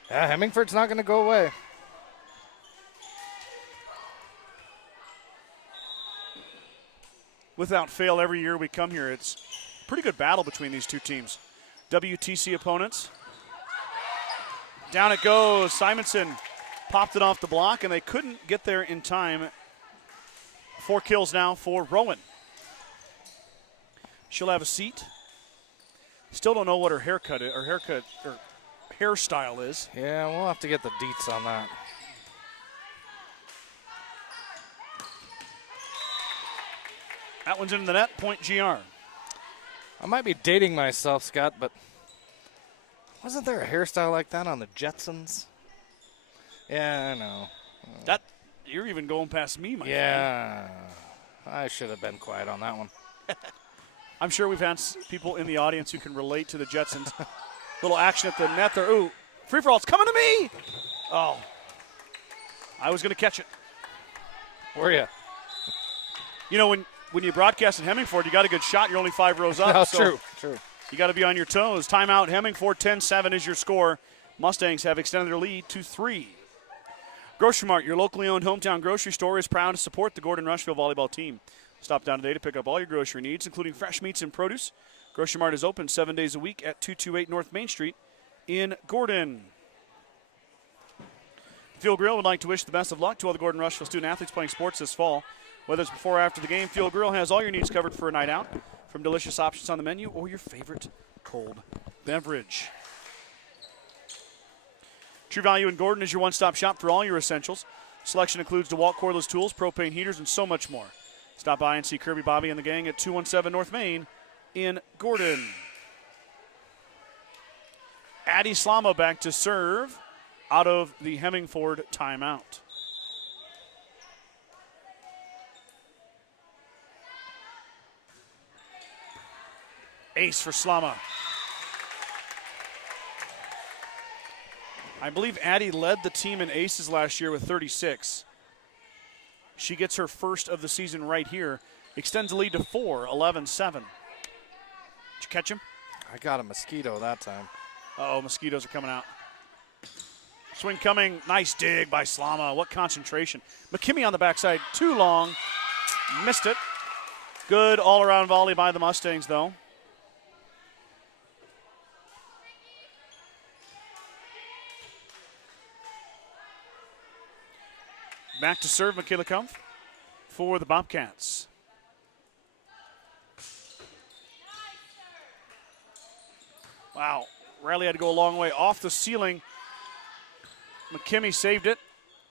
Yeah, Hemingford's not going to go away. Without fail, every year we come here, it's a pretty good battle between these two teams. WTC opponents. Down it goes. Simonson popped it off the block, and they couldn't get there in time. 4 kills now for Rowan. She'll have a seat. Still don't know what her haircut is, or hairstyle is. Yeah, we'll have to get the deets on that. That one's into the net, point GR. I might be dating myself, Scott, but wasn't there a hairstyle like that on the Jetsons? Yeah, I know. That you're even going past me, my friend. Yeah, I should have been quiet on that one. I'm sure we've had people in the audience who can relate to the Jetsons. Little action at the net there. Ooh, free for all. It's coming to me. Oh, I was going to catch it. Were you? You know, when you broadcast in Hemingford, you got a good shot. You're only 5 rows up. No, so true. You got to be on your toes. Timeout. Hemingford 10-7 is your score. Mustangs have extended their lead to 3. Grocery Mart, your locally owned hometown grocery store, is proud to support the Gordon-Rushville volleyball team. Stop down today to pick up all your grocery needs, including fresh meats and produce. Grocery Mart is open 7 days a week at 228 North Main Street in Gordon. Fuel Grill would like to wish the best of luck to all the Gordon-Rushville student athletes playing sports this fall. Whether it's before or after the game, Fuel Grill has all your needs covered for a night out, from delicious options on the menu or your favorite cold beverage. True Value in Gordon is your one-stop shop for all your essentials. Selection includes DeWalt cordless tools, propane heaters, and so much more. Stop by and see Kirby, Bobby, and the gang at 217 North Main in Gordon. Addie Slama back to serve out of the Hemingford timeout. Ace for Slama. I believe Addie led the team in aces last year with 36. She gets her first of the season right here. Extends the lead to 4, 11-7. Did you catch him? I got a mosquito that time. Uh-oh, mosquitoes are coming out. Swing coming. Nice dig by Slama. What concentration. McKimmey on the backside. Too long. Missed it. Good all-around volley by the Mustangs, though. Back to serve, Michaela Kumpf for the Bobcats. Wow, Riley had to go a long way off the ceiling. McKimmey saved it.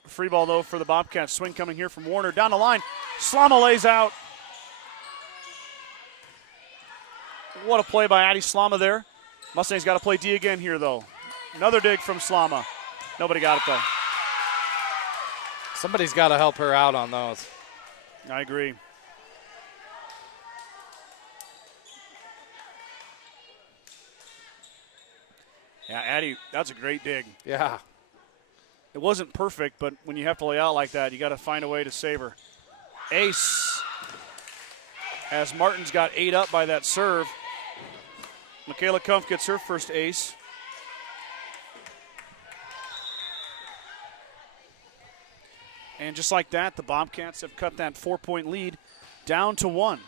Free ball, though, for the Bobcats. Swing coming here from Warner. Down the line. Slama lays out. What a play by Addie Slama there. Mustangs got to play D again here, though. Another dig from Slama. Nobody got it, though. Somebody's got to help her out on those. I agree. Yeah, Addie, that's a great dig. Yeah. It wasn't perfect, but when you have to lay out like that, you got to find a way to save her. Ace. As Martin's got 8 up by that serve. Michaela Kumpf gets her first ace. And just like that, the Bobcats have cut that 4-point lead down to 1.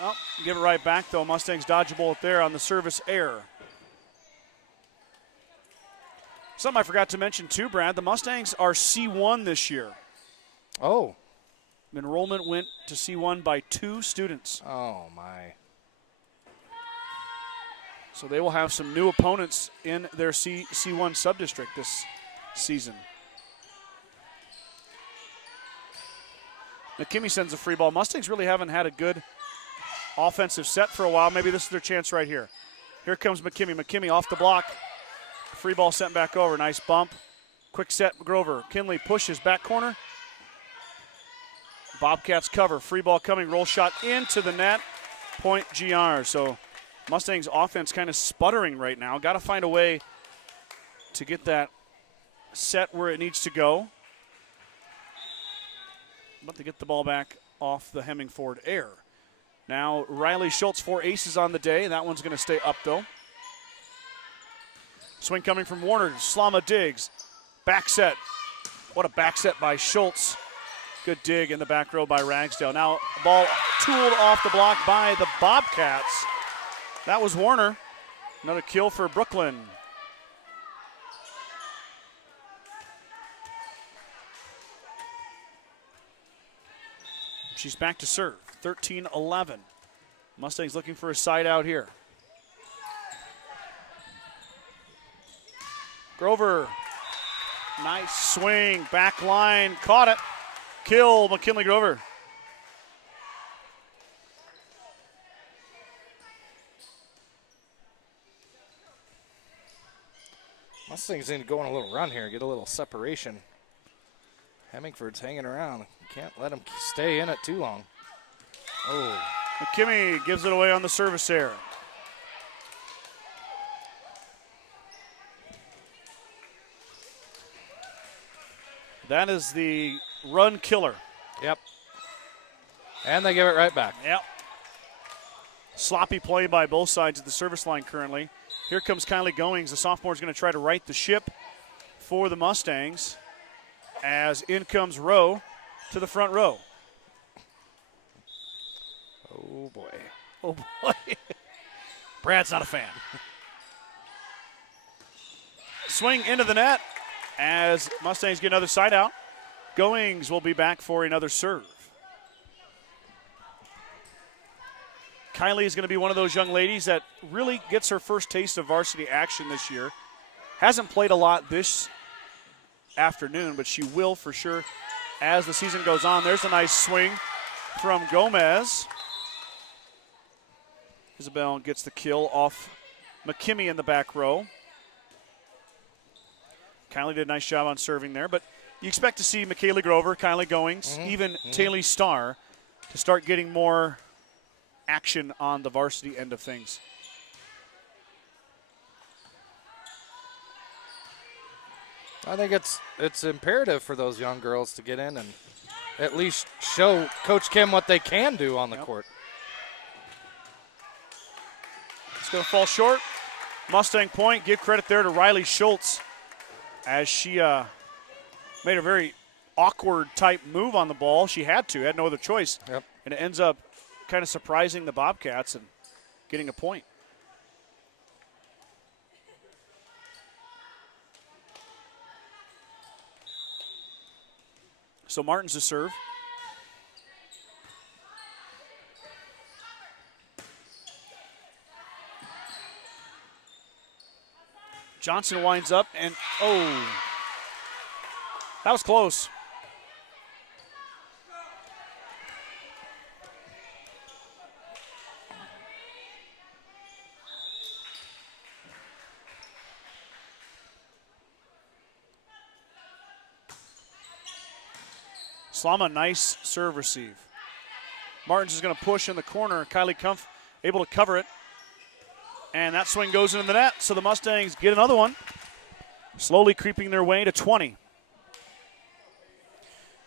Oh, give it right back, though. Mustangs dodge a bullet there on the service error. Something I forgot to mention, too, Brad. The Mustangs are C1 this year. Oh. Enrollment went to C1 by 2 students. Oh, my. So they will have some new opponents in their C1 subdistrict this season. McKimmey sends a free ball. Mustangs really haven't had a good offensive set for a while. Maybe this is their chance right here. Here comes McKimmey. McKimmey off the block. Free ball sent back over. Nice bump. Quick set, Grover. Kinley pushes back corner. Bobcats cover. Free ball coming. Roll shot into the net. Point GR. So Mustangs offense kind of sputtering right now. Got to find a way to get that set where it needs to go. But to get the ball back off the Hemingford air. Now Riley Schultz, 4 aces on the day. That one's going to stay up though. Swing coming from Warner. Slama digs. Back set. What a back set by Schultz. Good dig in the back row by Ragsdale. Now ball tooled off the block by the Bobcats. That was Warner. Another kill for Brooklyn. She's back to serve. 13-11. Mustangs looking for a side out here. Grover. Nice swing. Back line. Caught it. Kill McKinley Grover. Mustangs need to go on a little run here, get a little separation. Hemingford's hanging around. Can't let him stay in it too long. Oh. McKimmey gives it away on the service error. That is the run killer. Yep. And they give it right back. Yep. Sloppy play by both sides of the service line currently. Here comes Kylie Goings. The sophomore is going to try to right the ship for the Mustangs as in comes Rowe to the front row. Oh, boy. Oh, boy. Brad's not a fan. Swing into the net as Mustangs get another side out. Goings will be back for another serve. Kylie is going to be one of those young ladies that really gets her first taste of varsity action this year. Hasn't played a lot this afternoon, but she will for sure as the season goes on. There's a nice swing from Gomez. Isabel gets the kill off McKimmey in the back row. Kylie did a nice job on serving there, but you expect to see Michaela Grover, Kylie Goings, even Taylor Starr to start getting more action on the varsity end of things. I think it's imperative for those young girls to get in and at least show Coach Kim what they can do on the court. It's going to fall short. Mustang point. Give credit there to Riley Schultz as she made a very awkward type move on the ball. She had no other choice. Yep. And it ends up kind of surprising the Bobcats and getting a point. So Martin's to serve. Johnson winds up and, that was close. Slama, nice serve receive. Martins is going to push in the corner. Kylie Kumpf able to cover it. And that swing goes into the net, so the Mustangs get another one, slowly creeping their way to 20.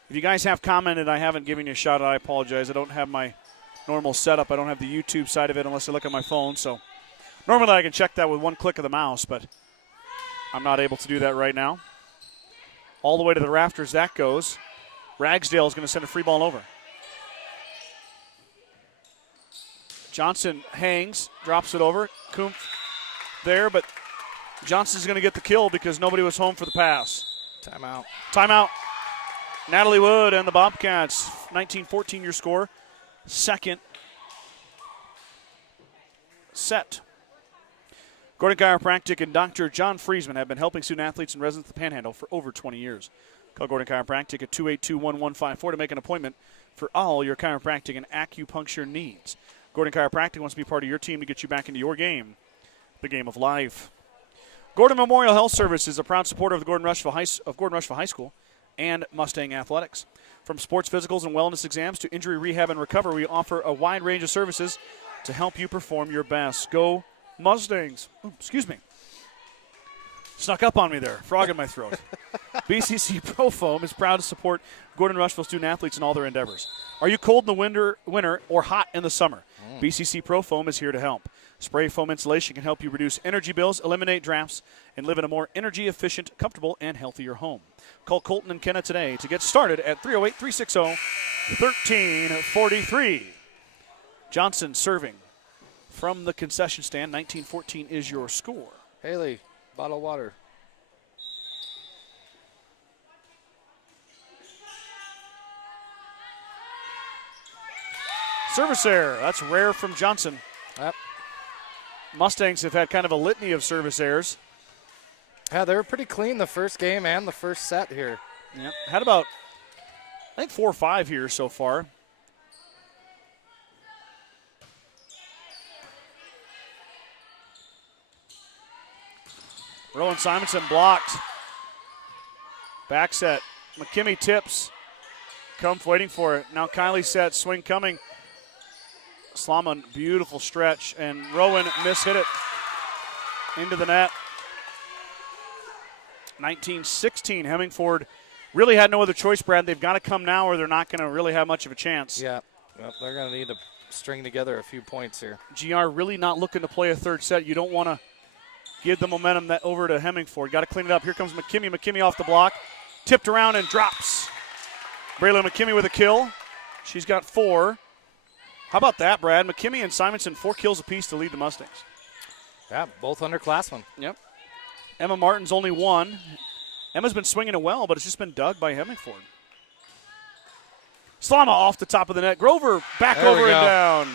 If you guys have commented, I haven't given you a shout out. I apologize. I don't have my normal setup. I don't have the YouTube side of it unless I look at my phone. So normally I can check that with one click of the mouse, but I'm not able to do that right now. All the way to the rafters that goes. Ragsdale is going to send a free ball over. Johnson hangs, drops it over. Kumpf there, but Johnson's going to get the kill because nobody was home for the pass. Timeout. Timeout. Natalie Wood and the Bobcats, 19-14 your score. Second set. Gordon Chiropractic and Dr. John Friesman have been helping student athletes and residents of the Panhandle for over 20 years. Call Gordon Chiropractic at 282-1154 to make an appointment for all your chiropractic and acupuncture needs. Gordon Chiropractic wants to be part of your team to get you back into your game, the game of life. Gordon Memorial Health Service is a proud supporter of the Gordon-Rushville High School and Mustang Athletics. From sports physicals and wellness exams to injury rehab and recovery, we offer a wide range of services to help you perform your best. Go Mustangs. Ooh, excuse me. Snuck up on me there. Frog in my throat. BCC Pro Foam is proud to support Gordon-Rushville student athletes in all their endeavors. Are you cold in the winter or hot in the summer? BCC Pro Foam is here to help. Spray foam insulation can help you reduce energy bills, eliminate drafts, and live in a more energy-efficient, comfortable, and healthier home. Call Colton and Kenna today to get started at 308-360-1343. Johnson serving from the concession stand. 19-14 is your score. Haley, bottle of water. Service error. That's rare from Johnson. Yep. Mustangs have had kind of a litany of service errors. Yeah, they were pretty clean the first game and the first set here. Yep. Had about, I think, 4 or 5 here so far. Rowan Simonson blocked. Back set. McKimmie tips. Kumpf waiting for it. Now Kylie set. Swing coming. Slaman, beautiful stretch. And Rowan mishit it into the net. 19-16. Hemingford really had no other choice, Brad. They've got to come now or they're not going to really have much of a chance. Yeah, well, they're going to need to string together a few points here. GR really not looking to play a third set. You don't want to give the momentum that over to Hemingford. Got to clean it up. Here comes McKimmie. McKimmie off the block. Tipped around and drops. Braylon McKimmie with a kill. She's got 4. How about that, Brad? McKimmie and Simonson, 4 kills apiece to lead the Mustangs. Yeah, both underclassmen. Yep. Emma Martin's only 1. Emma's been swinging it well, but it's just been dug by Hemingford. Slama off the top of the net. Grover back There over we and go. down.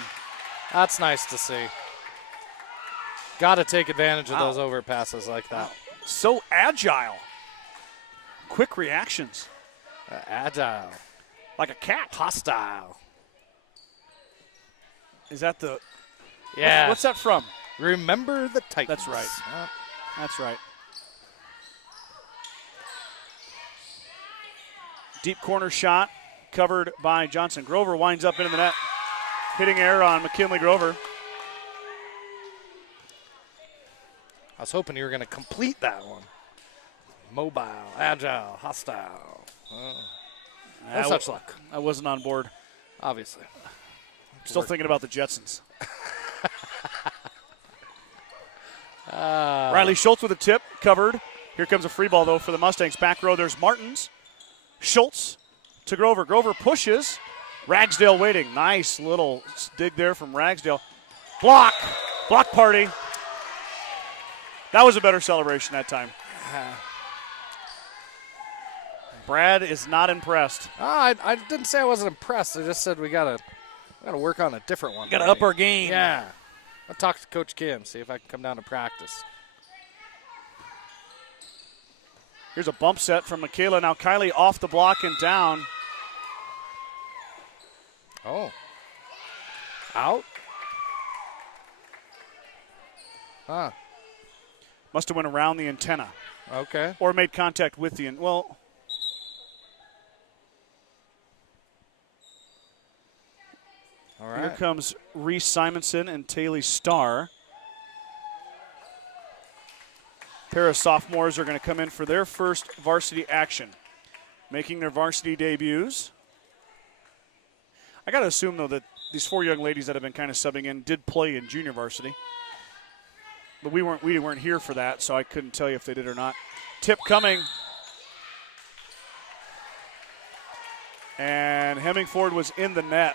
That's nice to see. Got to take advantage of those overpasses like that. So agile. Quick reactions. Agile. Like a cat. Hostile. Is that the... Yeah. What's that from? Remember the Titans. That's right. That's right. Deep corner shot covered by Johnson. Grover winds up into the net. Hitting error on McKinley Grover. I was hoping you were going to complete that one. Mobile, agile, hostile. No such luck. I wasn't on board. Obviously. Still thinking about the Jetsons. Riley Schultz with a tip, covered. Here comes a free ball, though, for the Mustangs. Back row, there's Martins. Schultz to Grover. Grover pushes. Ragsdale waiting. Nice little dig there from Ragsdale. Block. Block party. That was a better celebration that time. Brad is not impressed. I didn't say I wasn't impressed. I just said we got to work on a different one. Got to up our game. Yeah. I'll talk to Coach Kim, see if I can come down to practice. Here's a bump set from Michaela. Now Kylie off the block and down. Oh. Out? Huh. Must have went around the antenna. Okay. Or made contact with the, well. All right. Here comes Reese Simonson and Taylor Starr. pair of sophomores are going to come in for their first varsity action, making their varsity debuts. I got to assume, though, that these 4 young ladies that have been kind of subbing in did play in junior varsity. But we weren't here for that, so I couldn't tell you if they did or not. Tip coming. And Hemingford was in the net.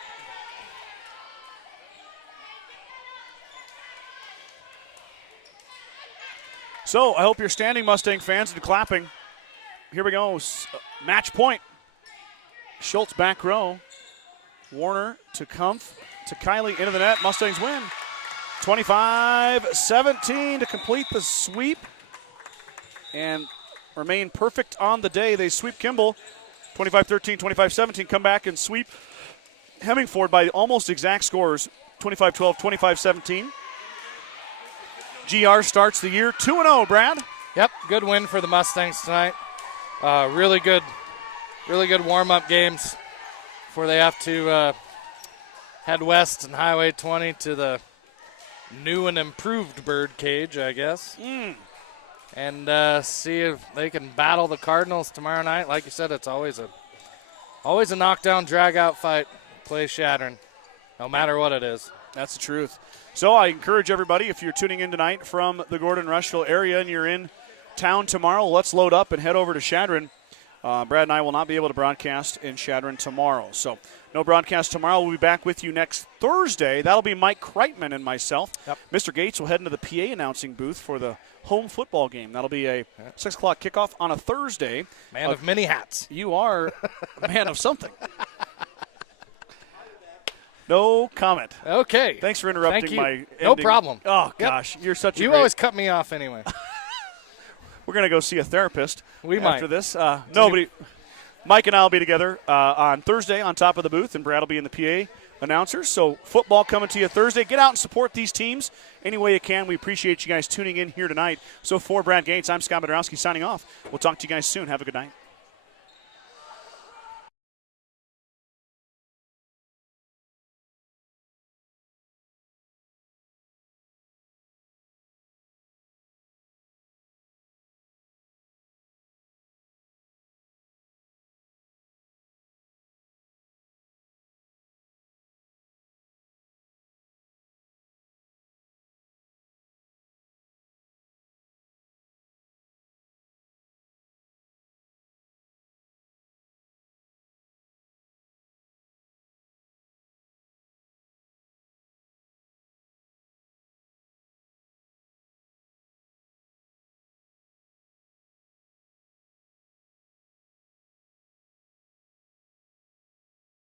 So I hope you're standing, Mustang fans, and clapping. Here we go. Match point. Schultz back row. Warner to Kumpf to Kylie into the net. Mustangs win. 25-17 to complete the sweep and remain perfect on the day. They sweep Kimball 25-13, 25-17, come back and sweep Hemingford by almost exact scores 25-12, 25-17. GR starts the year 2-0, Brad. Yep, good win for the Mustangs tonight. Really good warm-up games before they have to head west and Highway 20 to the new and improved Birdcage, I guess. And see if they can battle the Cardinals tomorrow night. Like you said, it's always a knockdown, drag-out fight. Play Shadron, no matter what it is. That's the truth. So I encourage everybody, if you're tuning in tonight from the Gordon-Rushville area and you're in town tomorrow, let's load up and head over to Shadron. Brad and I will not be able to broadcast in Shadron tomorrow. So no broadcast tomorrow. We'll be back with you next Thursday. That'll be Mike Kreitman and myself. Yep. Mr. Gates will head into the PA announcing booth for the home football game. That'll be a 6 o'clock kickoff on a Thursday. Man of many hats. You are a man of something. No comment. Okay. Thanks for interrupting Thank you. my ending. No problem. Oh, gosh. Yep. You're such a You great... always cut me off anyway. We're going to go see a therapist after might. This. Mike and I will be together on Thursday on top of the booth, and Brad will be in the PA announcers. So football coming to you Thursday. Get out and support these teams any way you can. We appreciate you guys tuning in here tonight. So for Brad Gates, I'm Scott Bidroski signing off. We'll talk to you guys soon. Have a good night.